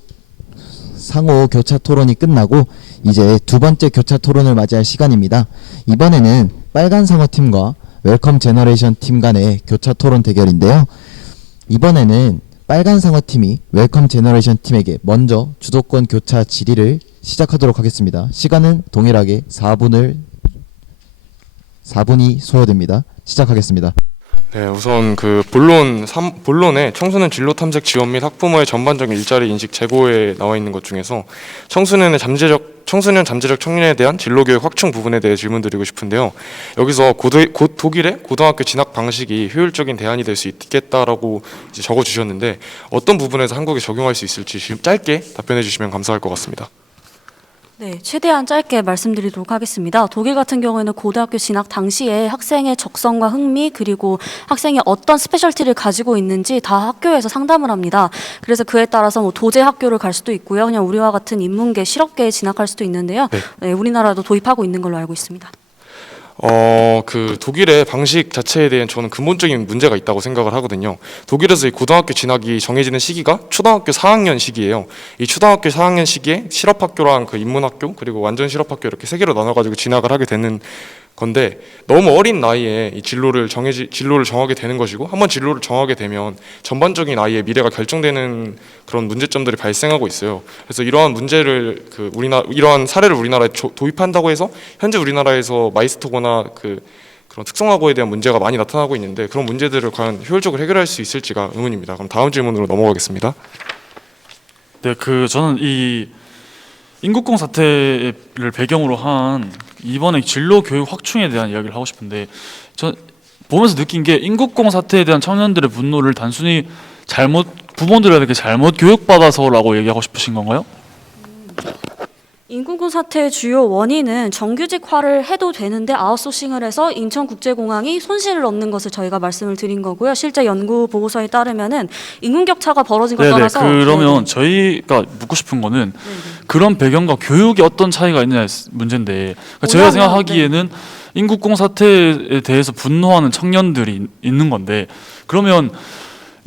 상호 교차 토론이 끝나고 이제 두 번째 교차 토론을 맞이할 시간입니다. 이번에는 빨간 상어 팀과 웰컴 제너레이션 팀 간의 교차 토론 대결인데요. 이번에는 빨간 상어 팀이 웰컴 제너레이션 팀에게 먼저 주도권 교차 질의를 시작하도록 하겠습니다. 시간은 동일하게 4분이 소요됩니다. 시작하겠습니다. 네, 우선 그 본론에 청소년 진로 탐색 지원 및 학부모의 전반적인 일자리 인식 제고에 나와 있는 것 중에서 청소년 잠재적 청년에 대한 진로 교육 확충 부분에 대해 질문드리고 싶은데요. 여기서 독일의 고등학교 진학 방식이 효율적인 대안이 될 수 있겠다라고 이제 적어주셨는데 어떤 부분에서 한국에 적용할 수 있을지 지금 짧게 답변해 주시면 감사할 것 같습니다. 네, 최대한 짧게 말씀드리도록 하겠습니다. 독일 같은 경우에는 고등학교 진학 당시에 학생의 적성과 흥미 그리고 학생이 어떤 스페셜티를 가지고 있는지 다 학교에서 상담을 합니다. 그래서 그에 따라서 뭐 도제 학교를 갈 수도 있고요. 그냥 우리와 같은 인문계, 실업계에 진학할 수도 있는데요. 네, 우리나라도 도입하고 있는 걸로 알고 있습니다. 그 독일의 방식 자체에 대한 저는 근본적인 문제가 있다고 생각을 하거든요. 독일에서 이 고등학교 진학이 정해지는 시기가 초등학교 4학년 시기예요. 이 초등학교 4학년 시기에 실업학교랑 그 인문학교 그리고 완전 실업학교 이렇게 세 개로 나눠가지고 진학을 하게 되는 건데 너무 어린 나이에 이 진로를 정하게 되는 것이고 한번 진로를 정하게 되면 전반적인 아이의 미래가 결정되는 그런 문제점들이 발생하고 있어요. 그래서 이러한 문제를 이러한 사례를 우리나라에 도입한다고 해서 현재 우리나라에서 마이스터고나 그런 특성화고에 대한 문제가 많이 나타나고 있는데 그런 문제들을 과연 효율적으로 해결할 수 있을지가 의문입니다. 그럼 다음 질문으로 넘어가겠습니다. 네, 저는 이 인국공 사태를 배경으로 한 이번에 진로 교육 확충에 대한 이야기를 하고 싶은데 전 보면서 느낀 게 인국공 사태에 대한 청년들의 분노를 단순히 부모들에게 잘못 교육받아서라고 얘기하고 싶으신 건가요? 인구군 사태의 주요 원인은 정규직화를 해도 되는데 아웃소싱을 해서 인천국제공항이 손실을 얻는 것을 저희가 말씀을 드린 거고요. 실제 연구 보고서에 따르면은 인구 격차가 벌어진 것 따라서 그러면 저희가 묻고 싶은 거는 그런 배경과 교육이 어떤 차이가 있느냐 문제인데 제가 생각하기에는 인국공 사태에 대해서 분노하는 청년들이 있는 건데 그러면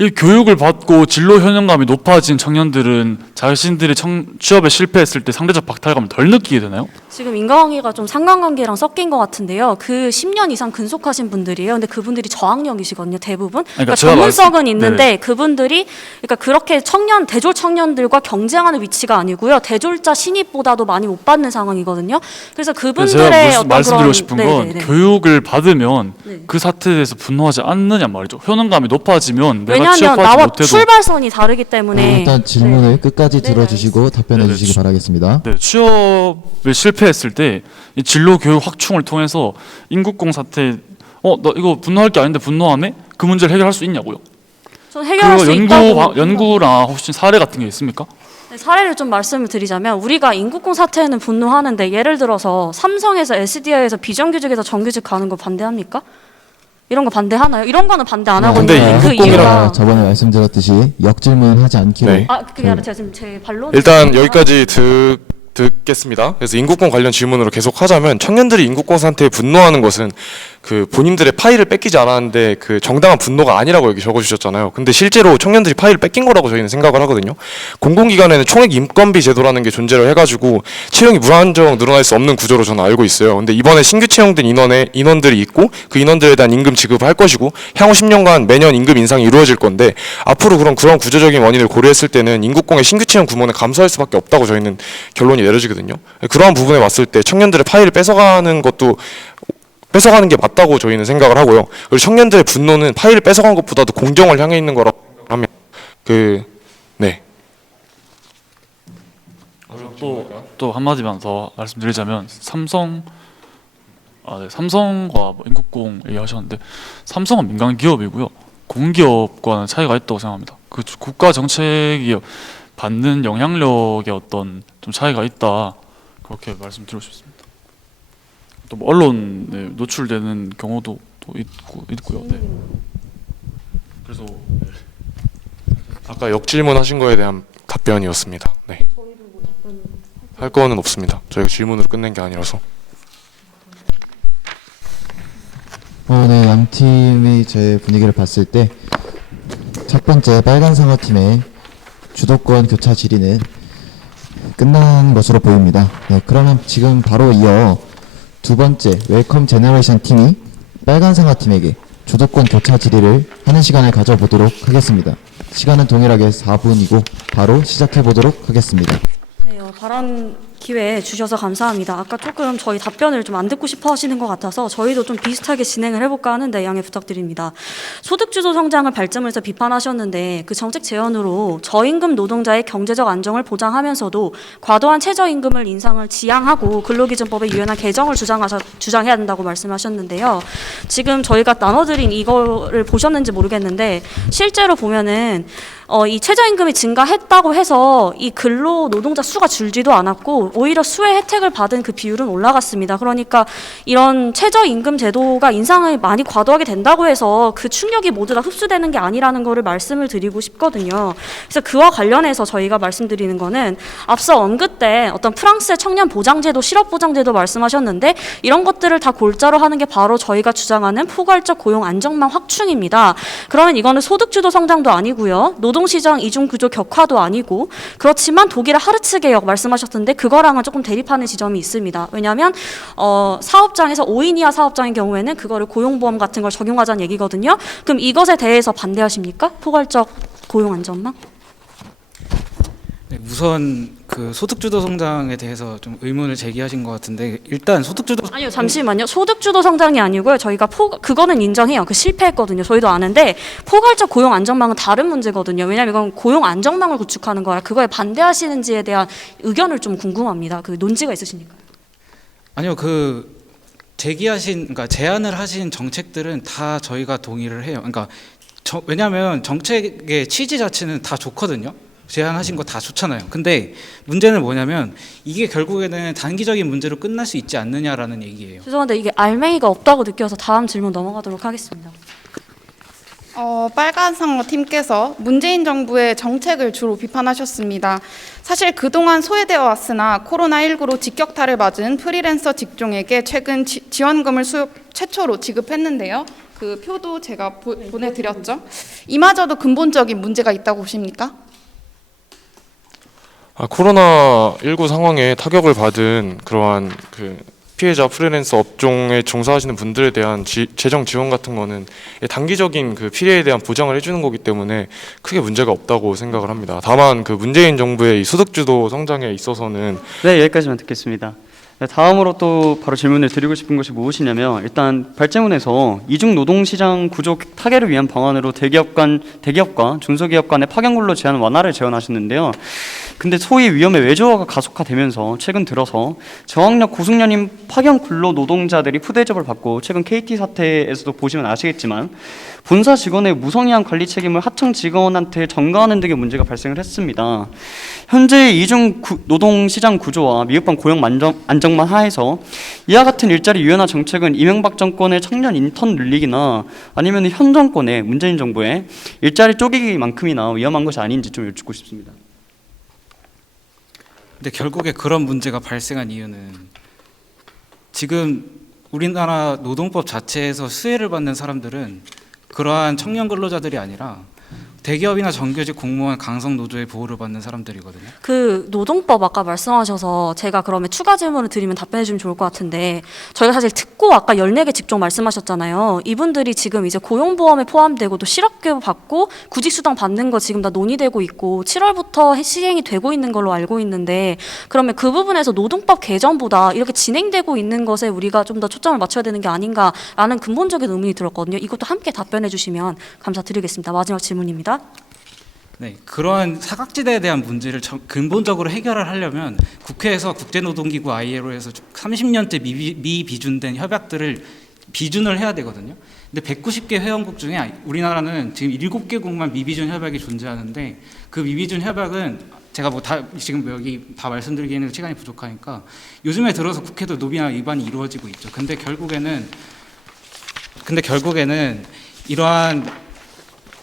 이 교육을 받고 진로 현역감이 높아진 청년들은 자신들이 취업에 실패했을 때 상대적 박탈감을 덜 느끼게 되나요? 지금 인과관계가 좀 상관관계랑 섞인 것 같은데요. 그 10년 이상 근속하신 분들이에요. 근데 그분들이 저학력이시거든요, 대부분. 그러니까 전문성은 있는데 그분들이 그러니까 그렇게 대졸 청년들과 경쟁하는 위치가 아니고요. 대졸자 신입보다도 많이 못 받는 상황이거든요. 그래서 그분들의 어떤 말씀드리고 싶은 건 교육을 받으면 그 사태에 대해서 분노하지 않느냐 말이죠. 효능감이 높아지면 내가 왜냐하면 나와 출발선이 다르기 때문에 일단 질문을 끝까지 들어주시고 답변해 주시기 바라겠습니다. 네, 취업을 실패했을 때 이 진로 교육 확충을 통해서 인국공 사태 너 이거 분노할 게 아닌데 분노하네? 그 문제를 해결할 수 있냐고요? 전 해결할 수 있다고 연구나 혹시 사례 같은 게 있습니까? 네, 사례를 좀 말씀을 드리자면 우리가 인국공 사태에는 분노하는데 예를 들어서 삼성에서 SDI에서 비정규직에서 정규직 가는 거 반대합니까? 이런 거 반대하나요? 이런 거는 반대 안 하고 있는데 그 이유가 저번에 말씀드렸듯이 역질문 하지 않기로 그게 아니라 제가 지금 제 반론 일단 여기까지 듣겠습니다. 그래서 인국공 관련 질문으로 계속 하자면 청년들이 인국공 사태에 분노하는 것은 그 본인들의 파일을 뺏기지 않았는데 그 정당한 분노가 아니라고 여기 적어주셨잖아요. 근데 실제로 청년들이 파일을 뺏긴 거라고 저희는 생각을 하거든요. 공공기관에는 총액 인건비 제도라는 게 존재를 해가지고 채용이 무한정 늘어날 수 없는 구조로 저는 알고 있어요. 근데 이번에 신규 채용된 인원들이 있고 그 인원들에 대한 임금 지급을 할 것이고 향후 10년간 매년 임금 인상이 이루어질 건데 앞으로 그런 구조적인 원인을 고려했을 때는 인국공의 신규 채용 규모는 감소할 수밖에 없다고 저희는 결론이 내려지거든요. 그러한 부분에 왔을 때 청년들의 파일을 뺏어가는 게 맞다고 저희는 생각을 하고요. 그리고 청년들의 분노는 파일을 뺏어간 것보다도 공정을 향해 있는 거라고 하면 또 한마디만 더 말씀드리자면 삼성과 인국공 얘기하셨는데 삼성은 민간 기업이고요. 공기업과는 차이가 있다고 생각합니다. 그 국가 정책이 받는 영향력에 어떤 좀 차이가 있다 그렇게 말씀드리고 싶습니다. 또 뭐 언론에 노출되는 경우도 또 있고요. 네. 그래서 아까 역질문 하신 거에 대한 답변이었습니다. 네. 할 거는 없습니다. 저희가 질문으로 끝낸 게 아니라서. 네, 양 팀의 제 분위기를 봤을 때 첫 번째 빨간 상어 팀의 주도권 교차 질의는 끝난 것으로 보입니다. 네, 그러면 지금 바로 이어 두 번째 웰컴 제너레이션 팀이 빨간 상어 팀에게 주도권 교차 질의를 하는 시간을 가져보도록 하겠습니다. 시간은 동일하게 4분이고 바로 시작해 보도록 하겠습니다. 네, 발언 기회 주셔서 감사합니다. 아까 조금 저희 답변을 좀 안 듣고 싶어 하시는 것 같아서 저희도 좀 비슷하게 진행을 해볼까 하는데 양해 부탁드립니다. 소득주도 성장을 발전해서 비판하셨는데 그 정책 제언으로 저임금 노동자의 경제적 안정을 보장하면서도 과도한 최저임금을 인상을 지양하고 근로기준법의 유연한 개정을 주장해야 된다고 말씀하셨는데요. 지금 저희가 나눠드린 이거를 보셨는지 모르겠는데 실제로 보면은 이 최저임금이 증가했다고 해서 이 근로 노동자 수가 줄지도 않았고 오히려 수혜 혜택을 받은 그 비율은 올라갔습니다. 그러니까 이런 최저임금 제도가 인상을 많이 과도하게 된다고 해서 그 충격이 모두 다 흡수되는 게 아니라는 거를 말씀을 드리고 싶거든요. 그래서 그와 관련해서 저희가 말씀드리는 거는 앞서 언급된 어떤 프랑스의 청년 보장제도, 실업보장제도 말씀하셨는데 이런 것들을 다 골자로 하는 게 바로 저희가 주장하는 포괄적 고용 안정망 확충입니다. 그러면 이거는 소득주도 성장도 아니고요. 노동시장 이중구조 격화도 아니고 그렇지만 독일의 하르츠 개혁 말씀하셨던데 그거랑은 조금 대립하는 지점이 있습니다. 왜냐하면 사업장에서 5인 이하 사업장의 경우에는 그거를 고용보험 같은 걸 적용하자는 얘기거든요. 그럼 이것에 대해서 반대하십니까? 포괄적 고용 안전망? 네, 우선 그 소득주도 성장에 대해서 좀 의문을 제기하신 것 같은데 일단 소득주도 아니요, 잠시만요. 소득주도 성장이 아니고요. 저희가 그거는 인정해요. 그 실패했거든요. 저희도 아는데 포괄적 고용 안정망은 다른 문제거든요. 왜냐하면 이건 고용 안정망을 구축하는 거라 그거에 반대하시는지에 대한 의견을 좀 궁금합니다. 그 논지가 있으시니까요. 아니요, 그 그러니까 제안을 하신 정책들은 다 저희가 동의를 해요. 그러니까 왜냐하면 정책의 취지 자체는 다 좋거든요. 제안하신 거 다 좋잖아요. 근데 문제는 뭐냐면 이게 결국에는 단기적인 문제로 끝날 수 있지 않느냐라는 얘기예요. 죄송한데 이게 알맹이가 없다고 느껴서 다음 질문 넘어가도록 하겠습니다. 빨간 상어 팀께서 문재인 정부의 정책을 주로 비판하셨습니다. 사실 그동안 소외되어 왔으나 코로나19로 직격탄을 맞은 프리랜서 직종에게 최근 지원금을 최초로 지급했는데요. 그 표도 제가 보내드렸죠. 이마저도 근본적인 문제가 있다고 보십니까? 코로나19 상황에 타격을 받은 그러한 그 피해자 프리랜서 업종에 종사하시는 분들에 대한 재정 지원 같은 거는 단기적인 그 피해에 대한 보장을 해주는 거기 때문에 크게 문제가 없다고 생각을 합니다. 다만 그 문재인 정부의 이 소득주도 성장에 있어서는 네, 여기까지만 듣겠습니다. 네, 다음으로 또 바로 질문을 드리고 싶은 것이 무엇이냐면 일단 발제문에서 이중 노동시장 구조 타개를 위한 방안으로 대기업과 중소기업 간의 파견 근로 제한 완화를 제안하셨는데요. 근데 소위 위험의 외주화가 가속화되면서 최근 들어서 저학력 고숙련인 파견 근로 노동자들이 푸대접을 받고 최근 KT 사태에서도 보시면 아시겠지만 본사 직원의 무성의한 관리 책임을 하청 직원한테 전가하는 등의 문제가 발생을 했습니다. 현재 이중 노동시장 구조와 미흡한 고용 안정만 하에서 이와 같은 일자리 유연화 정책은 이명박 정권의 청년 인턴 늘리기나 아니면 현 정권의 문재인 정부의 일자리 쪼개기만큼이나 위험한 것이 아닌지 좀 여쭙고 싶습니다. 근데 결국에 그런 문제가 발생한 이유는 지금 우리나라 노동법 자체에서 수혜를 받는 사람들은 그러한 청년 근로자들이 아니라 대기업이나 정규직 공무원 강성 노조의 보호를 받는 사람들이거든요. 그 노동법 아까 말씀하셔서 제가 그러면 추가 질문을 드리면 답변해 주면 좋을 것 같은데 저희가 사실 듣고 아까 14개 직종 말씀하셨잖아요. 이분들이 지금 이제 고용보험에 포함되고 또 실업급여 받고 구직수당 받는 거 지금 다 논의되고 있고 7월부터 시행이 되고 있는 걸로 알고 있는데 그러면 그 부분에서 노동법 개정보다 이렇게 진행되고 있는 것에 우리가 좀 더 초점을 맞춰야 되는 게 아닌가라는 근본적인 의문이 들었거든요. 이것도 함께 답변해 주시면 감사드리겠습니다. 마지막 질문입니다. 네, 그러한 사각지대에 대한 문제를 근본적으로 해결을 하려면 국회에서 국제노동기구 ILO에서 30년째 미비준된 협약들을 비준을 해야 되거든요. 근데 190개 회원국 중에 우리나라는 지금 7개국만 미비준 협약이 존재하는데 그 미비준 협약은 제가 지금 여기 다 말씀드리기에는 시간이 부족하니까 요즘에 들어서 국회도 노비나 위반이 이루어지고 있죠. 근데 결국에는 이러한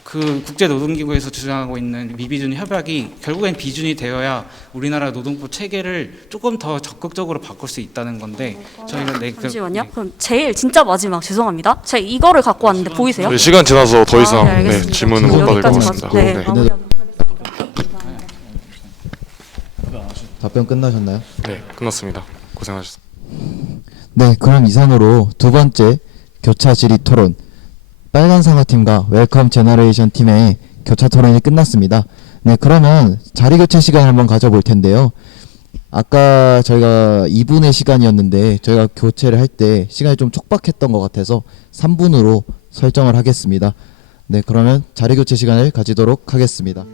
그 국제노동기구에서 주장하고 있는 미비준 협약이 결국엔 비준이 되어야 우리나라 노동법 체계를 조금 더 적극적으로 바꿀 수 있다는 건데 저희가 잠시만요. 그럼 제일 진짜 마지막 죄송합니다. 제가 이거를 갖고 왔는데 보이세요? 시간 지나서 더 이상 네, 알겠습니다. 질문은 못 받을 것 같습니다. 네. 네. 마무리하도록 하겠습니다. 답변 끝나셨나요? 네, 끝났습니다. 고생하셨습니다. 네, 그럼 이상으로 두 번째 교차 질의 토론 빨간 상어팀과 웰컴 제너레이션 팀의 교차 토론이 끝났습니다. 네, 그러면 자리 교체 시간을 한번 가져볼 텐데요. 아까 저희가 2분의 시간이었는데 저희가 교체를 할 때 시간이 좀 촉박했던 것 같아서 3분으로 설정을 하겠습니다. 네, 그러면 자리 교체 시간을 가지도록 하겠습니다.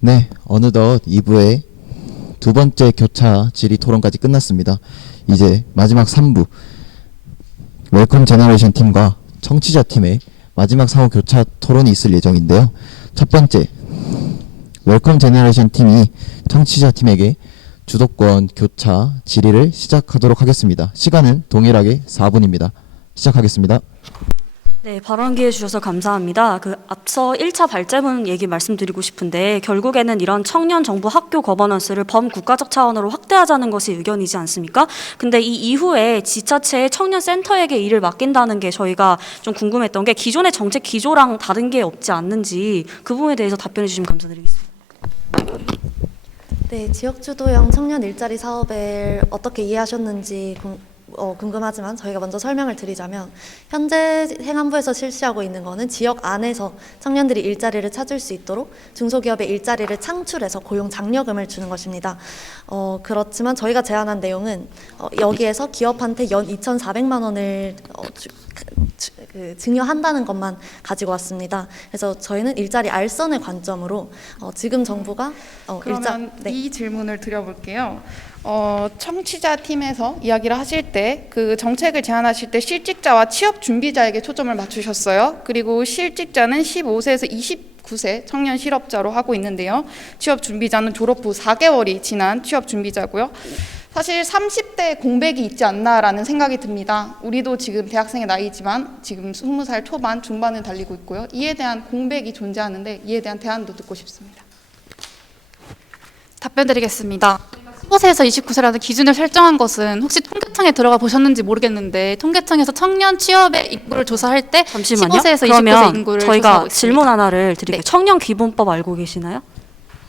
네, 어느덧 2부의 두 번째 교차 질의 토론까지 끝났습니다. 이제 마지막 3부 웰컴 제너레이션 팀과 청취자 팀의 마지막 상호 교차 토론이 있을 예정인데요. 첫 번째, 웰컴 제너레이션 팀이 청취자 팀에게 주도권 교차 질의를 시작하도록 하겠습니다. 시간은 동일하게 4분입니다. 시작하겠습니다. 네, 발언 기회 주셔서 감사합니다. 앞서 1차 발제문 얘기 말씀드리고 싶은데 결국에는 이런 청년 정부 학교 거버넌스를 범국가적 차원으로 확대하자는 것이 의견이지 않습니까? 근데 이 이후에 지자체의 청년 센터에게 일을 맡긴다는 게 저희가 좀 궁금했던 게 기존의 정책 기조랑 다른 게 없지 않는지 그 부분에 대해서 답변해 주시면 감사드리겠습니다. 네, 지역주도형 청년 일자리 사업을 어떻게 이해하셨는지 궁금하지만 저희가 먼저 설명을 드리자면 현재 행안부에서 실시하고 있는 거는 지역 안에서 청년들이 일자리를 찾을 수 있도록 중소기업의 일자리를 창출해서 고용 장려금을 주는 것입니다. 그렇지만 저희가 제안한 내용은 여기에서 기업한테 연 2,400만 원을 증여한다는 것만 가지고 왔습니다. 그래서 저희는 일자리 알선의 관점으로 지금 정부가 그러면 이 질문을 드려볼게요. 청취자 팀에서 이야기를 하실 때 그 정책을 제안하실 때 실직자와 취업 준비자에게 초점을 맞추셨어요. 그리고 실직자는 15세에서 29세 청년 실업자로 하고 있는데요. 취업 준비자는 졸업 후 4개월이 지난 취업 준비자고요. 사실 30대 공백이 있지 않나라는 생각이 듭니다. 우리도 지금 대학생의 나이지만 지금 20살 초반, 중반을 달리고 있고요. 이에 대한 공백이 존재하는데 이에 대한 대안도 듣고 싶습니다. 답변 드리겠습니다. 15세에서 29세라는 기준을 설정한 것은 혹시 통계청에 들어가 보셨는지 모르겠는데 통계청에서 청년 취업의 인구를 조사할 때 잠시만요. 15세에서 29세 그러면 인구를 저희가 조사하고 있습니다. 질문 하나를 드릴게요. 네. 청년 기본법 알고 계시나요?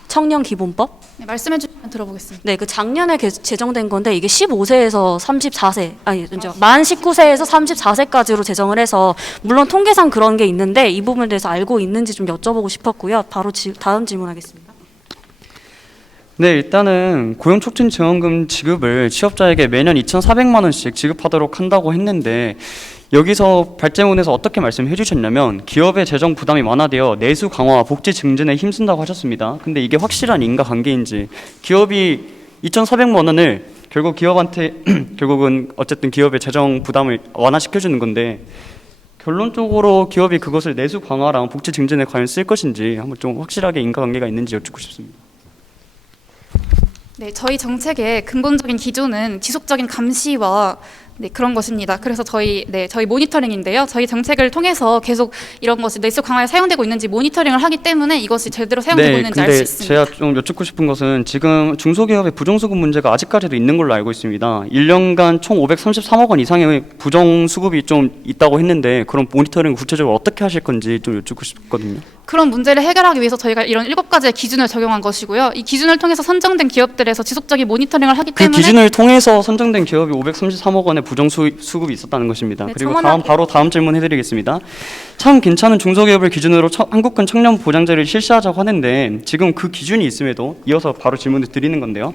청년 기본법? 네, 말씀해 주시면 들어보겠습니다. 네, 그 작년에 제정된 건데 이게 15세에서 34세, 아니, 만 19세에서 34세까지로 제정을 해서 물론 통계상 그런 게 있는데 이 부분에 대해서 알고 있는지 좀 여쭤보고 싶었고요. 바로 다음 질문하겠습니다. 네, 일단은 고용촉진지원금 지급을 취업자에게 매년 2,400만 원씩 지급하도록 한다고 했는데 여기서 발제문에서 어떻게 말씀해 주셨냐면 기업의 재정 부담이 완화되어 내수 강화와 복지 증진에 힘쓴다고 하셨습니다. 근데 이게 확실한 인과관계인지 기업이 2,400만 원을 결국 기업한테 결국은 어쨌든 기업의 재정 부담을 완화시켜주는 건데 결론적으로 기업이 그것을 내수 강화랑 복지 증진에 과연 쓸 것인지 한번 좀 확실하게 인과관계가 있는지 여쭙고 싶습니다. 네, 저희 정책의 근본적인 기조는 지속적인 감시와 그런 것입니다. 그래서 저희 모니터링인데요. 저희 정책을 통해서 계속 이런 것이 내수 강화에 사용되고 있는지 모니터링을 하기 때문에 이것이 제대로 사용되고 있는지 알 수 있습니다. 제가 좀 여쭙고 싶은 것은 지금 중소기업의 부정수급 문제가 아직까지도 있는 걸로 알고 있습니다. 1년간 총 533억 원 이상의 부정수급이 좀 있다고 했는데 그런 모니터링 구체적으로 어떻게 하실 건지 좀 여쭙고 싶거든요. 그런 문제를 해결하기 위해서 저희가 이런 7가지의 기준을 적용한 것이고요. 이 기준을 통해서 선정된 기업들에서 지속적인 모니터링을 하기 그 때문에 기준을 통해서 선정된 기업이 533억 원의 부정수급이 있었다는 것입니다. 네, 그리고 다음 질문 해드리겠습니다. 참 괜찮은 중소기업을 기준으로 한국근 청년 보장제를 실시하자고 하는데 지금 그 기준이 있음에도 이어서 바로 질문을 드리는 건데요.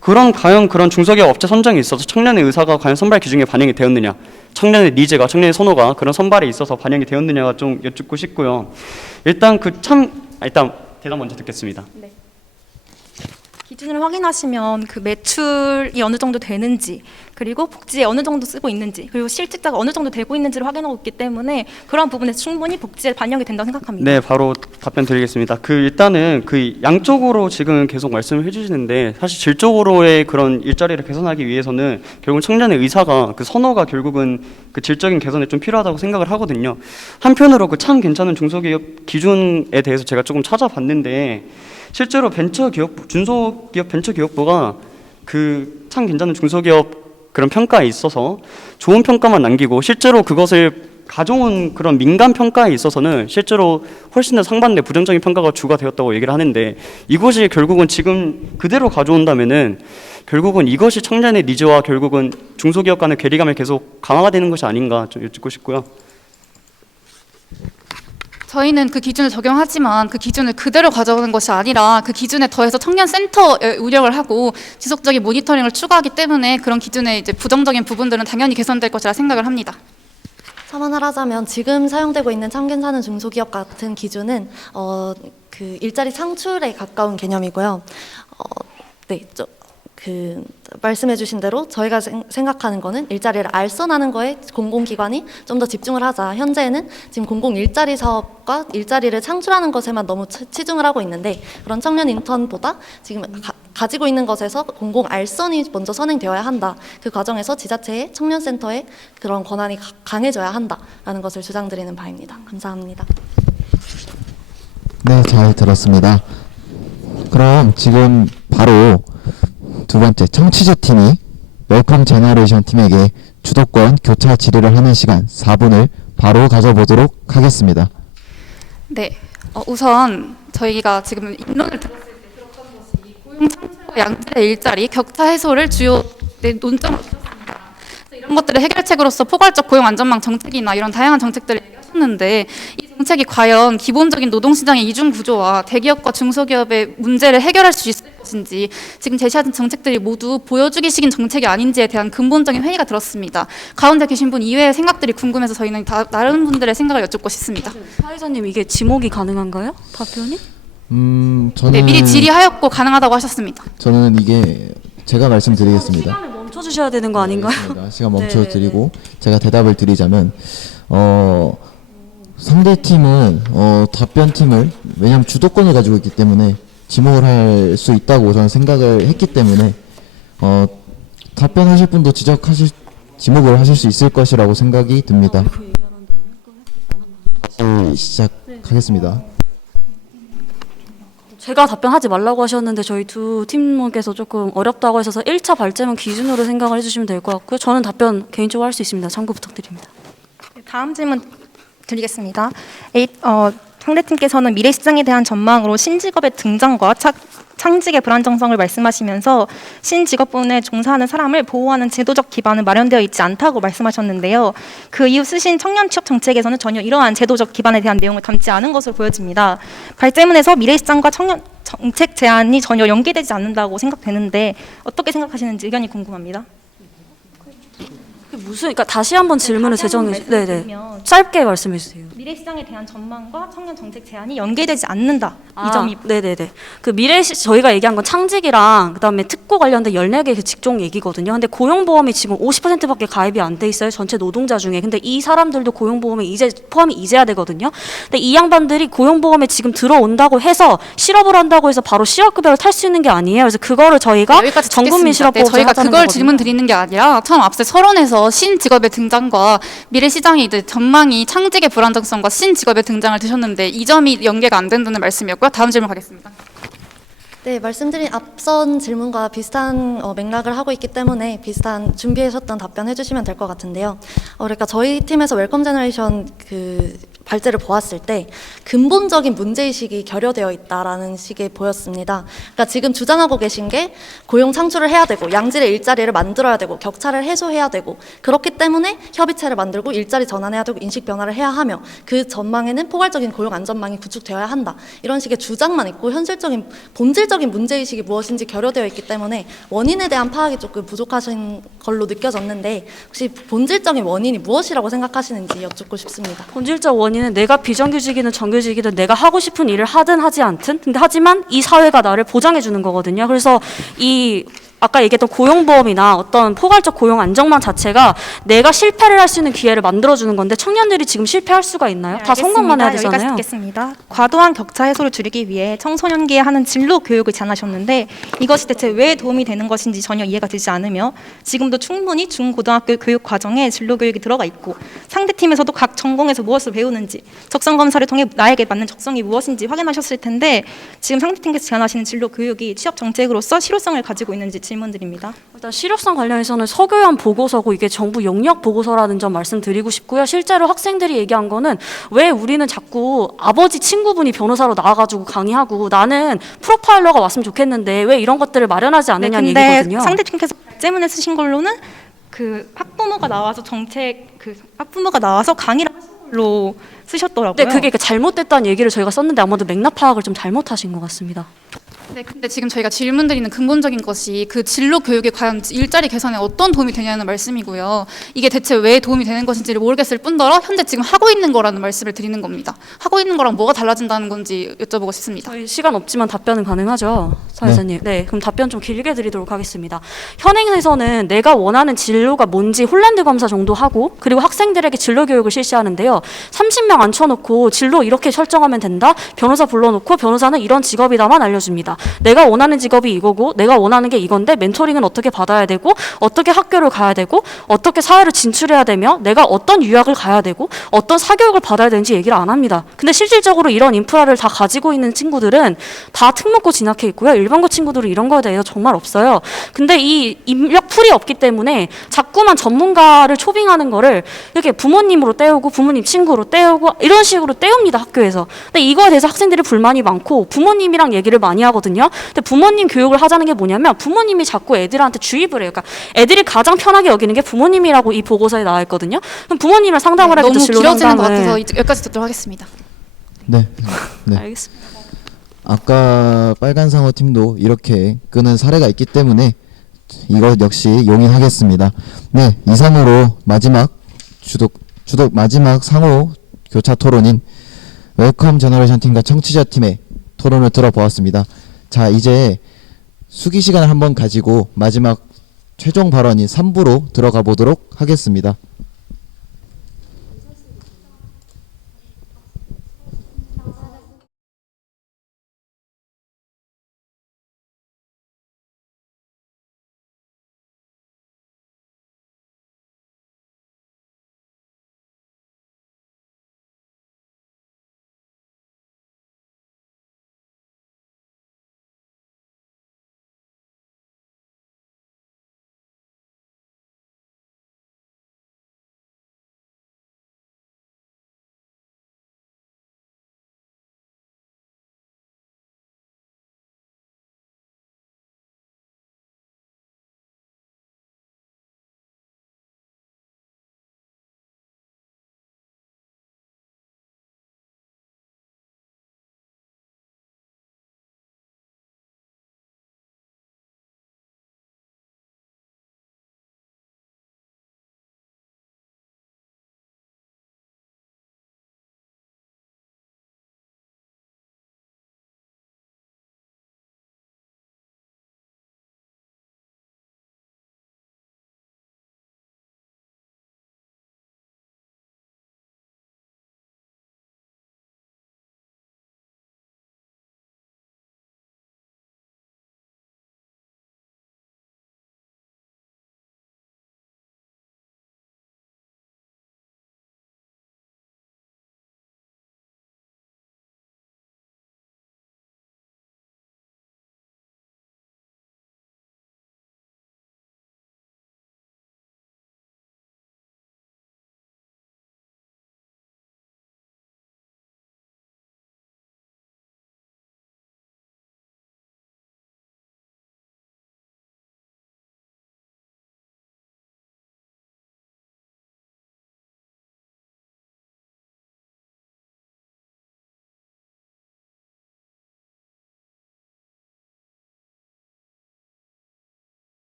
과연 그런 중소기업 업체 선정에 있어서 청년의 의사가 과연 선발 기준에 반영이 되었느냐, 청년의 니즈가, 청년의 선호가 그런 선발에 있어서 반영이 되었느냐가 좀 여쭙고 싶고요. 일단 대답 먼저 듣겠습니다. 네. 기준을 확인하시면 그 매출이 어느 정도 되는지, 그리고 복지에 어느 정도 쓰고 있는지, 그리고 실직자가 어느 정도 되고 있는지를 확인하고 있기 때문에 그런 부분에 충분히 복지에 반영이 된다고 생각합니다. 네, 바로 답변 드리겠습니다. 일단은 양쪽으로 지금 계속 말씀을 해주시는데 사실 질적으로의 그런 일자리를 개선하기 위해서는 결국 청년의 의사가 그 선호가 결국은 그 질적인 개선에 좀 필요하다고 생각을 하거든요. 한편으로 그 참 괜찮은 중소기업 기준에 대해서 제가 조금 찾아봤는데 실제로 중소기업 벤처기업부가 그 참 괜찮은 중소기업 그런 평가에 있어서 좋은 평가만 남기고 실제로 그것을 가져온 그런 민간 평가에 있어서는 실제로 훨씬 더 상반된 부정적인 평가가 주가 되었다고 얘기를 하는데 이것이 결국은 지금 그대로 가져온다면은 결국은 이것이 청년의 니즈와 결국은 중소기업 간의 괴리감이 계속 강화가 되는 것이 아닌가 좀 여쭙고 싶고요. 저희는 그 기준을 적용하지만 그 기준을 그대로 가져오는 것이 아니라 그 기준에 더해서 청년 센터에 운영을 하고 지속적인 모니터링을 추가하기 때문에 그런 기준의 이제 부정적인 부분들은 당연히 개선될 것이라 생각을 합니다. 첨언을 하자면 지금 사용되고 있는 참 괜찮은 중소기업 같은 기준은 그 일자리 창출에 가까운 개념이고요. 말씀해주신 대로 저희가 생각하는 거는 일자리를 알선하는 거에 공공기관이 좀 더 집중을 하자. 현재는 지금 공공 일자리 사업과 일자리를 창출하는 것에만 너무 치중을 하고 있는데 그런 청년 인턴보다 지금 가지고 있는 것에서 공공 알선이 먼저 선행되어야 한다. 그 과정에서 지자체의 청년센터의 그런 권한이 강해져야 한다라는 것을 주장드리는 바입니다. 감사합니다. 네, 잘 들었습니다. 그럼 지금 바로 두 번째 청취자 팀이 웰컴 제너레이션 팀에게 주도권 교차 질의를 하는 시간 4분을 바로 가져보도록 하겠습니다. 네, 우선 저희가 지금 입론을 들었을 때 들었던 것이 고용 창출과 양질의 일자리 격차 해소를 주요 논점으로 들었습니다. 이런 것들의 해결책으로서 포괄적 고용 안전망 정책이나 이런 다양한 정책들을 얘기하셨는데 이 정책이 과연 기본적인 노동시장의 이중 구조와 대기업과 중소기업의 문제를 해결할 수 있을 것인지 지금 제시하는 정책들이 모두 보여주기식인 정책이 아닌지에 대한 근본적인 회의가 들었습니다. 가운데 계신 분 이외의 생각들이 궁금해서 저희는 다른 분들의 생각을 여쭙고 싶습니다. 사회자님 이게 지목이 가능한가요? 답변이? 저는 네, 미리 질의하였고 가능하다고 하셨습니다. 저는 이게 제가 말씀드리겠습니다. 시간을 멈춰주셔야 되는 거 아닌가요? 알겠습니다. 시간 멈춰드리고 제가 대답을 드리자면 상대팀은 답변팀을 왜냐하면 주도권을 가지고 있기 때문에 지목을 할 수 있다고 저는 생각을 했기 때문에 답변하실 분도 지목을 하실 수 있을 것이라고 생각이 듭니다. 시작하겠습니다. 제가 답변하지 말라고 하셨는데 저희 두 팀원께서 조금 어렵다고 하셔서 1차 발제문 기준으로 생각을 해주시면 될 것 같고요. 저는 답변 개인적으로 할 수 있습니다. 참고 부탁드립니다. 다음 질문 드리겠습니다. 상대팀께서는 미래 시장에 대한 전망으로 신직업의 등장과 창직의 불안정성을 말씀하시면서 신직업군에 종사하는 사람을 보호하는 제도적 기반은 마련되어 있지 않다고 말씀하셨는데요. 그 이후 쓰신 청년 취업 정책에서는 전혀 이러한 제도적 기반에 대한 내용을 담지 않은 것으로 보여집니다. 발제문에서 미래 시장과 청년 정책 제안이 전혀 연계되지 않는다고 생각되는데 어떻게 생각하시는지 의견이 궁금합니다. 그러니까 다시 한번 질문을 재정해 주세요. 네네. 짧게 말씀해 주세요. 미래 시장에 대한 전망과 청년 정책 제안이 연계되지 않는다. 이 점이 네네네. 저희가 얘기한 건 창직이랑 그다음에 특고 관련된 14개 그 직종 얘기거든요. 근데 고용보험이 지금 50%밖에 가입이 안 돼 있어요. 전체 노동자 중에. 근데 이 사람들도 고용보험에 포함이 이제야 되거든요. 근데 이 양반들이 고용보험에 지금 들어온다고 해서 실업을 한다고 해서 바로 실업급여를 탈 수 있는 게 아니에요. 그래서 그거를 저희가 여기까지 전국민 듣겠습니다. 실업보험을 저희가 하자는 그걸 거거든요. 질문 드리는 게 아니라 처음 앞서 서론에서 신직업의 등장과 미래 시장의 이제 전망이 창직의 불안정성과 신직업의 등장을 드셨는데 이 점이 연계가 안 된다는 말씀이었고요. 다음 질문 가겠습니다. 네, 말씀드린 앞선 질문과 비슷한 맥락을 하고 있기 때문에 비슷한 준비하셨던 답변 해주시면 될 것 같은데요. 그러니까 저희 팀에서 웰컴 제너레이션 발제를 보았을 때 근본적인 문제의식이 결여되어 있다라는 식의 보였습니다. 그러니까 지금 주장하고 계신 게 고용 창출을 해야 되고 양질의 일자리를 만들어야 되고 격차를 해소해야 되고 그렇기 때문에 협의체를 만들고 일자리 전환해야 되고 인식 변화를 해야 하며 그 전망에는 포괄적인 고용 안전망이 구축되어야 한다. 이런 식의 주장만 있고 현실적인 본질적인 문제의식이 무엇인지 결여되어 있기 때문에 원인에 대한 파악이 조금 부족하신 걸로 느껴졌는데 혹시 본질적인 원인이 무엇이라고 생각하시는지 여쭙고 싶습니다. 본질적 원인은 내가 비정규직이든 정규직이든 내가 하고 싶은 일을 하든 하지 않든 근데 하지만 이 사회가 나를 보장해 주는 거거든요. 그래서 아까 얘기했던 고용보험이나 어떤 포괄적 고용 안정망 자체가 내가 실패를 할 수 있는 기회를 만들어주는 건데 청년들이 지금 실패할 수가 있나요? 다 성공만 해야 되잖아요. 여기까지 듣겠습니다. 과도한 격차 해소를 줄이기 위해 청소년기에 하는 진로 교육을 제안하셨는데 이것이 대체 왜 도움이 되는 것인지 전혀 이해가 되지 않으며 지금도 충분히 중고등학교 교육 과정에 진로 교육이 들어가 있고 상대팀에서도 각 전공에서 무엇을 배우는지 적성 검사를 통해 나에게 맞는 적성이 무엇인지 확인하셨을 텐데 지금 상대팀께서 제안하시는 진로 교육이 취업 정책으로서 실효성을 가지고 있는지 질문드립니다. 일단 실효성 관련해서는 서교연 보고서고 이게 정부 용역 보고서라는 점 말씀드리고 싶고요. 실제로 학생들이 얘기한 거는 왜 우리는 자꾸 아버지 친구분이 변호사로 나와가지고 강의하고 나는 프로파일러가 왔으면 좋겠는데 왜 이런 것들을 마련하지 않느냐는 얘기거든요. 상대팀께서 발제문에 쓰신 걸로는 학부모가 나와서 강의를 하신 걸로 쓰셨더라고요. 네, 그게 잘못됐다는 얘기를 저희가 썼는데 아마도 맥락 파악을 좀 잘못하신 것 같습니다. 네, 근데 지금 저희가 질문 드리는 근본적인 것이 그 진로 교육이 과연 일자리 개선에 어떤 도움이 되냐는 말씀이고요. 이게 대체 왜 도움이 되는 것인지를 모르겠을 뿐더러 현재 지금 하고 있는 거라는 말씀을 드리는 겁니다. 하고 있는 거랑 뭐가 달라진다는 건지 여쭤보고 싶습니다. 저희 시간 없지만 답변은 가능하죠, 사회자님. 네, 그럼 답변 좀 길게 드리도록 하겠습니다. 현행에서는 내가 원하는 진로가 뭔지 홀랜드 검사 정도 하고 그리고 학생들에게 진로 교육을 실시하는데요. 30명 앉혀놓고 진로 이렇게 설정하면 된다. 변호사 불러놓고 변호사는 이런 직업이다만 알려줍니다. 내가 원하는 직업이 이거고 내가 원하는 게 이건데 멘토링은 어떻게 받아야 되고 어떻게 학교를 가야 되고 어떻게 사회를 진출해야 되며 내가 어떤 유학을 가야 되고 어떤 사교육을 받아야 되는지 얘기를 안 합니다. 근데 실질적으로 이런 인프라를 다 가지고 있는 친구들은 다 특목고 진학해 있고요. 일반고 친구들은 이런 거에 대해서 정말 없어요. 근데 이 인력 풀이 없기 때문에 자꾸만 전문가를 초빙하는 거를 이렇게 부모님으로 때우고 부모님 친구로 때우고 이런 식으로 때웁니다, 학교에서. 근데 이거에 대해서 학생들이 불만이 많고 부모님이랑 얘기를 많이 하거든요. 근데 부모님 교육을 하자는 게 뭐냐면 부모님이 자꾸 애들한테 주입을 해요. 그러니까 애들이 가장 편하게 여기는 게 부모님이라고 이 보고서에 나와 있거든요. 그럼 부모님이랑 상담을 하겠죠. 너무 진로 길어지는 것 상담을. 같아서 여기까지 듣도록 하겠습니다. 네. 알겠습니다. 아까 빨간 상어 팀도 이렇게 끄는 사례가 있기 때문에 이것 역시 용인하겠습니다. 네, 이상으로 마지막 주독 마지막 상호 교차 토론인 웰컴 제너레이션 팀과 청취자 팀의 토론을 들어보았습니다. 자, 이제 수기 시간을 한번 가지고 마지막 최종 발언인 3부로 들어가 보도록 하겠습니다.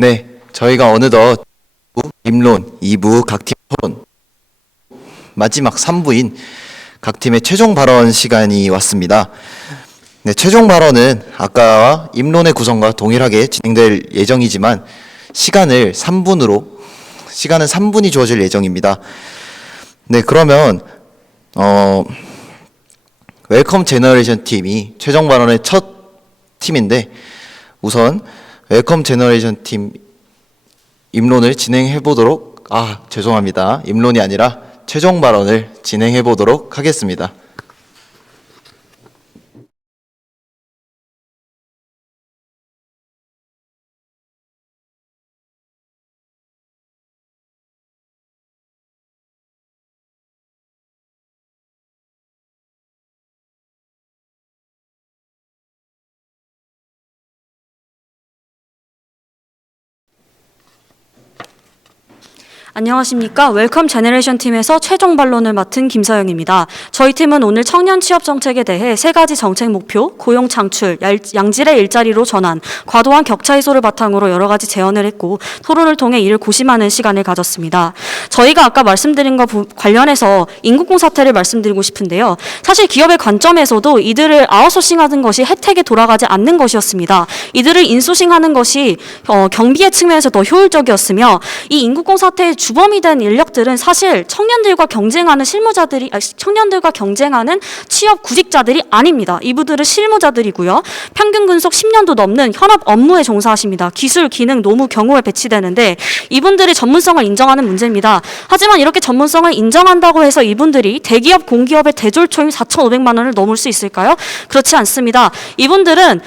네, 저희가 어느덧 임론 2부 각 팀 토론 마지막 3부인 각 팀의 최종 발언 시간이 왔습니다. 네, 최종 발언은 아까와 임론의 구성과 동일하게 진행될 예정이지만 시간은 3분이 주어질 예정입니다. 네, 그러면 웰컴 제너레이션 팀이 최종 발언의 첫 팀인데 우선 웰컴 제너레이션 팀 임론을 진행해 보도록 죄송합니다. 임론이 아니라 최종 발언을 진행해 보도록 하겠습니다. 안녕하십니까. 웰컴 제너레이션 팀에서 최종 반론을 맡은 김서영입니다. 저희 팀은 오늘 청년 취업 정책에 대해 3가지 정책 목표, 고용 창출, 양질의 일자리로 전환, 과도한 격차 해소를 바탕으로 여러 가지 제언을 했고 토론을 통해 이를 고심하는 시간을 가졌습니다. 저희가 아까 말씀드린 것 관련해서 인구공 사태를 말씀드리고 싶은데요. 사실 기업의 관점에서도 이들을 아웃소싱하는 것이 혜택에 돌아가지 않는 것이었습니다. 이들을 인소싱하는 것이 경비의 측면에서 더 효율적이었으며 이 인구공 사태의 주범이 된 인력들은 사실 청년들과 경쟁하는 취업 구직자들이 아닙니다. 이분들은 실무자들이고요. 평균 근속 10년도 넘는 현업 업무에 종사하십니다. 기술, 기능, 노무, 경호에 배치되는데 이분들의 전문성을 인정하는 문제입니다. 하지만 이렇게 전문성을 인정한다고 해서 이분들이 대기업, 공기업의 대졸초임 4,500만 원을 넘을 수 있을까요? 그렇지 않습니다. 이분들은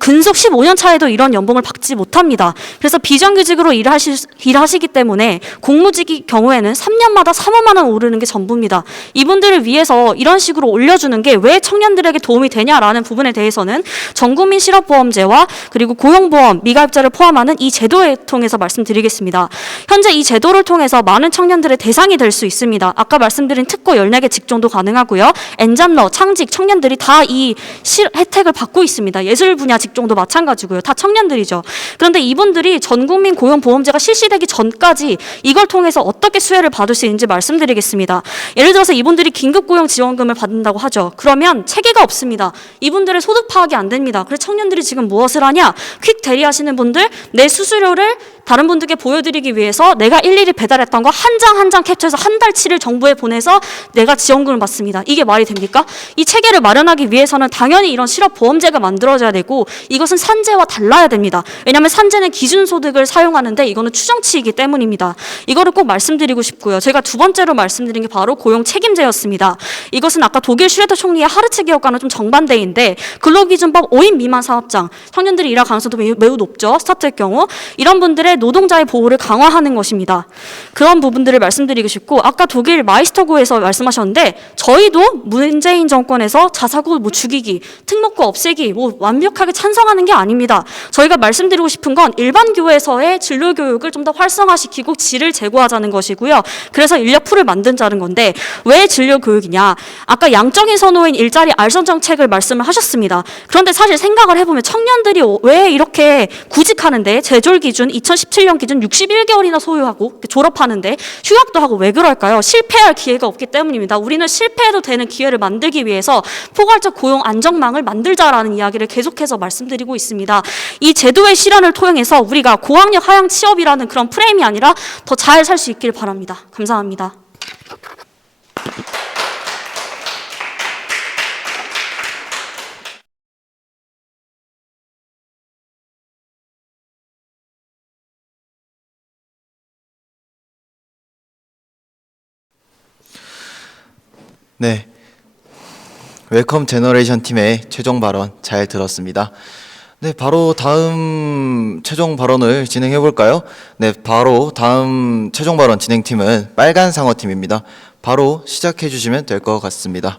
근속 15년 차에도 이런 연봉을 받지 못합니다. 그래서 비정규직으로 일하시기 때문에 공무직의 경우에는 3년마다 3억만 원 오르는 게 전부입니다. 이분들을 위해서 이런 식으로 올려주는 게 왜 청년들에게 도움이 되냐라는 부분에 대해서는 전국민 실업보험제와 그리고 고용보험 미가입자를 포함하는 이 제도를 통해서 말씀드리겠습니다. 현재 이 제도를 통해서 많은 청년들의 대상이 될 수 있습니다. 아까 말씀드린 특고 14개 직종도 가능하고요. 엔잡러, 창직, 청년들이 다 이 혜택을 받고 있습니다. 예술 분야 직종도 마찬가지고요. 다 청년들이죠. 그런데 이분들이 전국민 고용보험제가 실시되기 전까지 이걸 통해서 어떻게 수혜를 받을 수 있는지 말씀드리겠습니다. 예를 들어서 이분들이 긴급고용지원금을 받는다고 하죠. 그러면 체계가 없습니다. 이분들의 소득 파악이 안 됩니다. 그래서 청년들이 지금 무엇을 하냐? 퀵 대리하시는 분들 내 수수료를 다른 분들께 보여드리기 위해서 내가 일일이 배달했던 거 한 장 한 장 캡처해서 한 달치를 정부에 보내서 내가 지원금을 받습니다. 이게 말이 됩니까? 이 체계를 마련하기 위해서는 당연히 이런 실업보험제가 만들어져야 되고 이것은 산재와 달라야 됩니다. 왜냐하면 산재는 기준소득을 사용하는데 이거는 추정치이기 때문입니다. 이거를 꼭 말씀드리고 싶고요. 제가 두 번째로 말씀드린 게 바로 고용책임제였습니다. 이것은 아까 독일 슈레더 총리의 하르츠 개혁과는 좀 정반대인데 근로기준법 5인 미만 사업장, 청년들이 일할 가능성도 매우 높죠. 스타트의 경우 이런 분들의 노동자의 보호를 강화하는 것입니다. 그런 부분들을 말씀드리고 싶고 아까 독일 마이스터구에서 말씀하셨는데 저희도 문재인 정권에서 자사고 죽이기, 특목고 없애기 완벽하게 찬성하는 게 아닙니다. 저희가 말씀드리고 싶은 건 일반 교회에서의 진로 교육을 좀 더 활성화시키고 질을 제고하자는 것이고요. 그래서 인력풀을 만든다는 건데 왜 진로 교육이냐? 아까 양적인 선호인 일자리 알선 정책을 말씀을 하셨습니다. 그런데 사실 생각을 해보면 청년들이 왜 이렇게 구직하는데 재졸 기준 2017년 기준 61개월이나 소유하고 졸업하는데 휴학도 하고 왜 그럴까요? 실패할 기회가 없기 때문입니다. 우리는 실패해도 되는 기회를 만들기 위해서 포괄적 고용 안정망을 만들자라는 이야기를 계속해서 말씀드리고 있습니다. 이 제도의 실현을 통해서 우리가 고학력 하향 취업이라는 그런 프레임이 아니라 더 잘 살 수 있길 바랍니다. 감사합니다. 네, 웰컴 제너레이션 팀의 최종 발언 잘 들었습니다. 네, 바로 다음 최종 발언을 진행해 볼까요? 네, 바로 다음 최종 발언 진행팀은 빨간 상어 팀입니다. 바로 시작해 주시면 될 것 같습니다.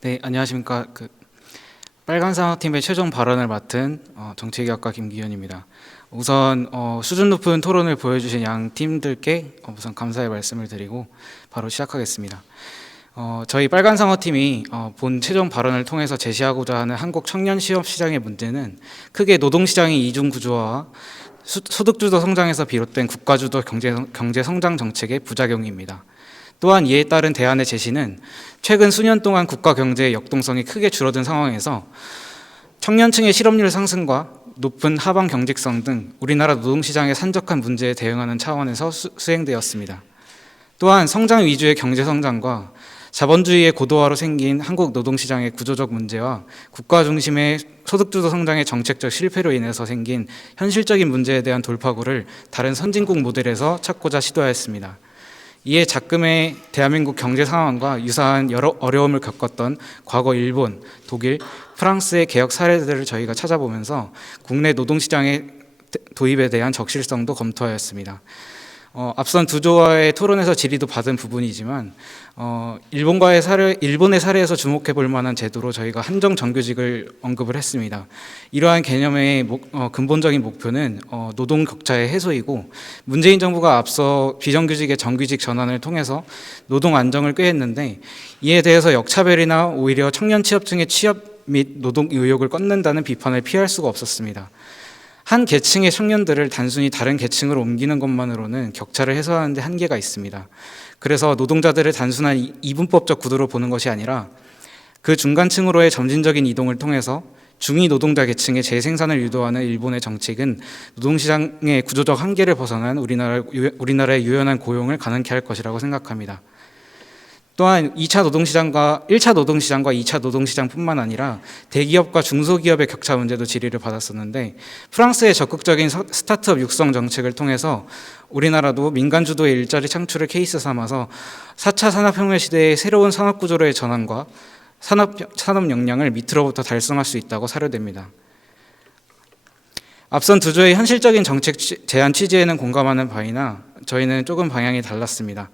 네, 안녕하십니까. 빨간상어팀의 최종 발언을 맡은 정책위학과 김기현입니다. 우선 수준 높은 토론을 보여주신 양 팀들께 우선 감사의 말씀을 드리고 바로 시작하겠습니다. 저희 빨간상어팀이 본 최종 발언을 통해서 제시하고자 하는 한국 청년 취업 시장의 문제는 크게 노동시장의 이중 구조와 소득주도 성장에서 비롯된 국가주도 경제 성장 정책의 부작용입니다. 또한 이에 따른 대안의 제시는 최근 수년 동안 국가 경제의 역동성이 크게 줄어든 상황에서 청년층의 실업률 상승과 높은 하방 경직성 등 우리나라 노동시장의 산적한 문제에 대응하는 차원에서 수행되었습니다. 또한 성장 위주의 경제 성장과 자본주의의 고도화로 생긴 한국 노동시장의 구조적 문제와 국가 중심의 소득주도 성장의 정책적 실패로 인해서 생긴 현실적인 문제에 대한 돌파구를 다른 선진국 모델에서 찾고자 시도하였습니다. 이에 작금의 대한민국 경제 상황과 유사한 여러 어려움을 겪었던 과거 일본, 독일, 프랑스의 개혁 사례들을 저희가 찾아보면서 국내 노동시장의 도입에 대한 적실성도 검토하였습니다. 앞선 두 조와의 토론에서 질의도 받은 부분이지만 일본의 사례에서 주목해 볼 만한 제도로 저희가 한정 정규직을 언급을 했습니다. 이러한 개념의 근본적인 목표는 노동 격차의 해소이고 문재인 정부가 앞서 비정규직의 정규직 전환을 통해서 노동 안정을 꾀했는데 이에 대해서 역차별이나 오히려 청년 취업층의 취업 및 노동 의욕을 꺾는다는 비판을 피할 수가 없었습니다. 한 계층의 청년들을 단순히 다른 계층으로 옮기는 것만으로는 격차를 해소하는 데 한계가 있습니다. 그래서 노동자들을 단순한 이분법적 구도로 보는 것이 아니라 그 중간층으로의 점진적인 이동을 통해서 중위 노동자 계층의 재생산을 유도하는 일본의 정책은 노동시장의 구조적 한계를 벗어난 우리나라의 유연한 고용을 가능케 할 것이라고 생각합니다. 또한 1차 노동시장과 2차 노동시장뿐만 아니라 대기업과 중소기업의 격차 문제도 질의를 받았었는데 프랑스의 적극적인 스타트업 육성 정책을 통해서 우리나라도 민간 주도의 일자리 창출을 케이스 삼아서 4차 산업혁명 시대의 새로운 산업구조로의 전환과 산업 역량을 밑으로부터 달성할 수 있다고 사료됩니다. 앞선 두 조의 현실적인 정책 제안 취지에는 공감하는 바이나 저희는 조금 방향이 달랐습니다.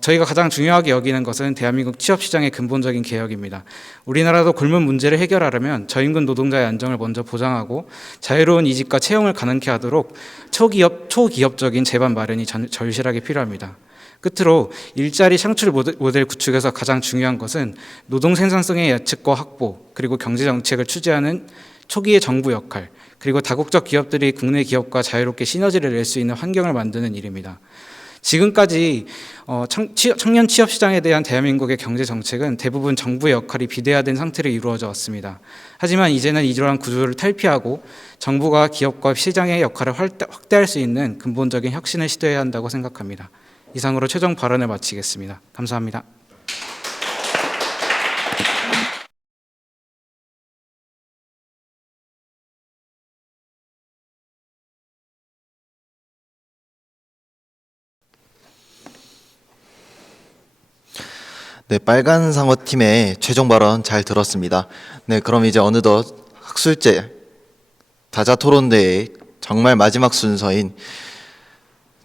저희가 가장 중요하게 여기는 것은 대한민국 취업시장의 근본적인 개혁입니다. 우리나라도 굶은 문제를 해결하려면 저임금 노동자의 안정을 먼저 보장하고 자유로운 이직과 채용을 가능케 하도록 초기업적인 제반 마련이 절실하게 필요합니다. 끝으로 일자리 창출 모델 구축에서 가장 중요한 것은 노동 생산성의 예측과 확보, 그리고 경제정책을 추진하는 초기의 정부 역할, 그리고 다국적 기업들이 국내 기업과 자유롭게 시너지를 낼 수 있는 환경을 만드는 일입니다. 지금까지 청년 취업 시장에 대한 대한민국의 경제 정책은 대부분 정부의 역할이 비대화된 상태로 이루어져 왔습니다. 하지만 이제는 이러한 구조를 탈피하고 정부가 기업과 시장의 역할을 확대할 수 있는 근본적인 혁신을 시도해야 한다고 생각합니다. 이상으로 최종 발언을 마치겠습니다. 감사합니다. 네, 빨간 상어팀의 최종 발언 잘 들었습니다. 네, 그럼 이제 어느덧 학술제 다자토론대의 정말 마지막 순서인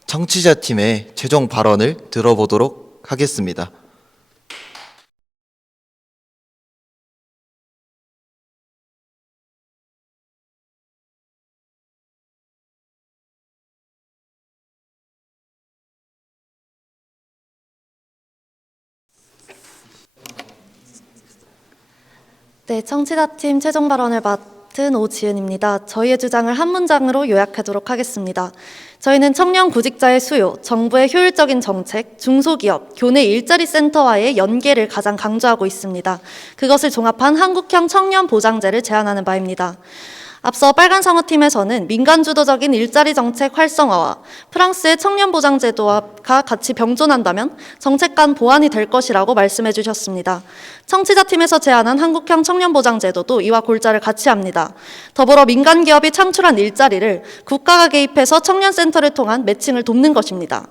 청취자팀의 최종 발언을 들어보도록 하겠습니다. 네, 청취자팀 최종 발언을 맡은 오지은입니다. 저희의 주장을 한 문장으로 요약하도록 하겠습니다. 저희는 청년 구직자의 수요, 정부의 효율적인 정책, 중소기업, 교내 일자리 센터와의 연계를 가장 강조하고 있습니다. 그것을 종합한 한국형 청년 보장제를 제안하는 바입니다. 앞서 빨간상어팀에서는 민간주도적인 일자리 정책 활성화와 프랑스의 청년보장제도가 같이 병존한다면 정책 간 보완이 될 것이라고 말씀해 주셨습니다. 청취자팀에서 제안한 한국형 청년보장제도도 이와 골자를 같이 합니다. 더불어 민간기업이 창출한 일자리를 국가가 개입해서 청년센터를 통한 매칭을 돕는 것입니다.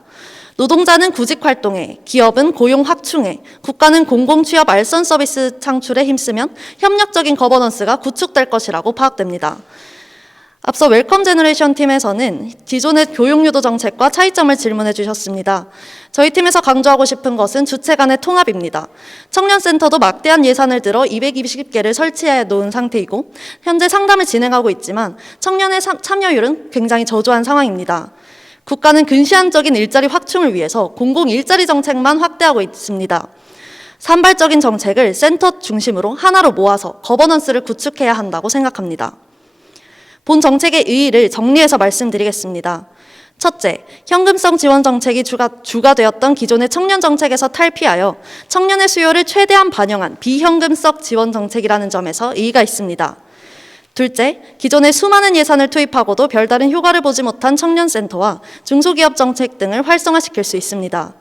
노동자는 구직 활동에, 기업은 고용 확충에, 국가는 공공취업 알선 서비스 창출에 힘쓰면 협력적인 거버넌스가 구축될 것이라고 파악됩니다. 앞서 웰컴 제너레이션 팀에서는 기존의 교육유도 정책과 차이점을 질문해 주셨습니다. 저희 팀에서 강조하고 싶은 것은 주체 간의 통합입니다. 청년센터도 막대한 예산을 들어 220개를 설치해 놓은 상태이고 현재 상담을 진행하고 있지만 청년의 참여율은 굉장히 저조한 상황입니다. 국가는 근시안적인 일자리 확충을 위해서 공공 일자리 정책만 확대하고 있습니다. 산발적인 정책을 센터 중심으로 하나로 모아서 거버넌스를 구축해야 한다고 생각합니다. 본 정책의 의의를 정리해서 말씀드리겠습니다. 첫째, 현금성 지원 정책이 주가 되었던 기존의 청년 정책에서 탈피하여 청년의 수요를 최대한 반영한 비현금성 지원 정책이라는 점에서 의의가 있습니다. 둘째, 기존에 수많은 예산을 투입하고도 별다른 효과를 보지 못한 청년센터와 중소기업 정책 등을 활성화시킬 수 있습니다.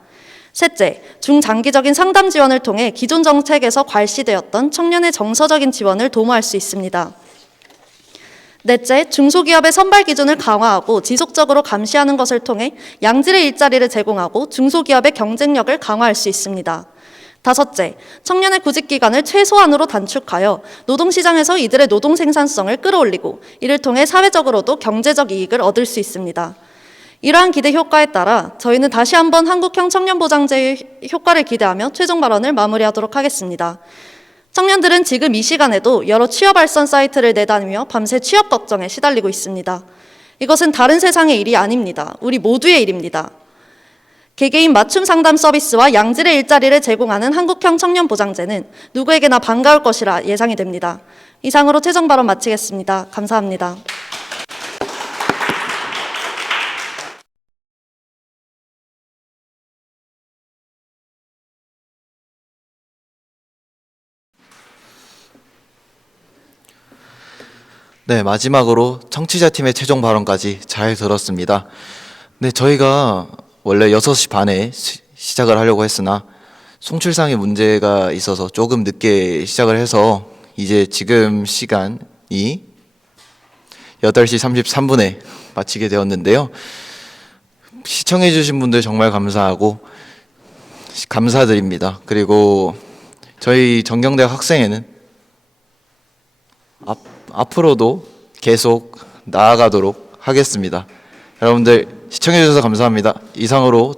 셋째, 중장기적인 상담 지원을 통해 기존 정책에서 괄시되었던 청년의 정서적인 지원을 도모할 수 있습니다. 넷째, 중소기업의 선발 기준을 강화하고 지속적으로 감시하는 것을 통해 양질의 일자리를 제공하고 중소기업의 경쟁력을 강화할 수 있습니다. 다섯째, 청년의 구직 기간을 최소한으로 단축하여 노동시장에서 이들의 노동 생산성을 끌어올리고 이를 통해 사회적으로도 경제적 이익을 얻을 수 있습니다. 이러한 기대 효과에 따라 저희는 다시 한번 한국형 청년보장제의 효과를 기대하며 최종 발언을 마무리하도록 하겠습니다. 청년들은 지금 이 시간에도 여러 취업 알선 사이트를 내다니며 밤새 취업 걱정에 시달리고 있습니다. 이것은 다른 세상의 일이 아닙니다. 우리 모두의 일입니다. 개개인 맞춤 상담 서비스와 양질의 일자리를 제공하는 한국형 청년보장제는 누구에게나 반가울 것이라 예상이 됩니다. 이상으로 최종 발언 마치겠습니다. 감사합니다. 네, 마지막으로 청취자 팀의 최종 발언까지 잘 들었습니다. 네, 저희가 원래 6시 반에 시작을 하려고 했으나 송출상의 문제가 있어서 조금 늦게 시작을 해서 이제 지금 시간이 8시 33분에 마치게 되었는데요. 시청해 주신 분들 정말 감사드립니다. 그리고 저희 전경대학 학생회는 앞으로도 계속 나아가도록 하겠습니다. 여러분들 시청해 주셔서 감사합니다. 이상으로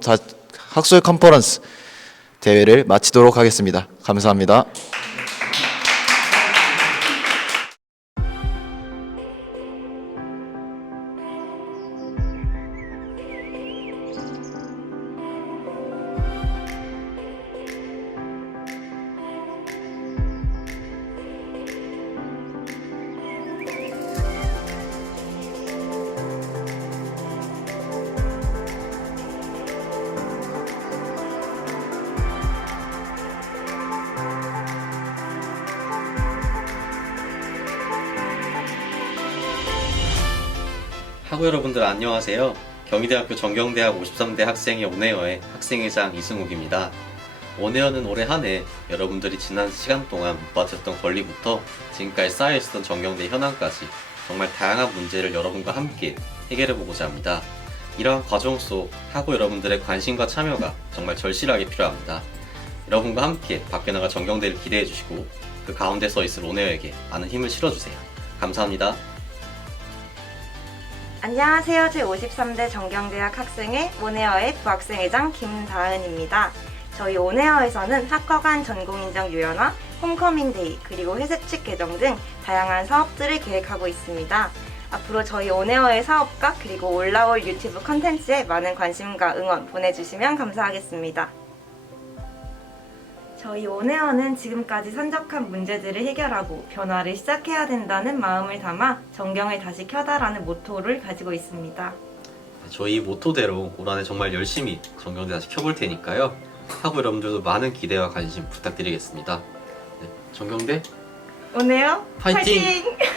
학술 컨퍼런스 대회를 마치도록 하겠습니다. 감사합니다. 학우 여러분들 안녕하세요. 경희대학교 전경대학 53대 학생회 온에어의 학생회장 이승욱입니다. 온에어는 올해 한 해 여러분들이 지난 시간 동안 못 받으셨던 권리부터 지금까지 쌓여있었던 전경대 현황까지 정말 다양한 문제를 여러분과 함께 해결해보고자 합니다. 이러한 과정 속 학우 여러분들의 관심과 참여가 정말 절실하게 필요합니다. 여러분과 함께 밖에 나가 전경대를 기대해주시고 그 가운데 서 있을 온에어에게 많은 힘을 실어주세요. 감사합니다. 안녕하세요. 제53대 전경대학 학생회 온에어의 부학생회장 김다은입니다. 저희 온에어에서는 학과 간 전공인정 유연화, 홈커밍데이, 그리고 회색 칙 개정 등 다양한 사업들을 계획하고 있습니다. 앞으로 저희 온에어의 사업과 그리고 올라올 유튜브 컨텐츠에 많은 관심과 응원 보내주시면 감사하겠습니다. 저희 온에어는 지금까지 산적한 문제들을 해결하고 변화를 시작해야 된다는 마음을 담아 전경을 다시 켜다라는 모토를 가지고 있습니다. 저희 모토대로 올 한해 정말 열심히 전경대 다시 켜볼 테니까요. 학우 여러분들도 많은 기대와 관심 부탁드리겠습니다. 네, 전경대 온에어 파이팅! 파이팅!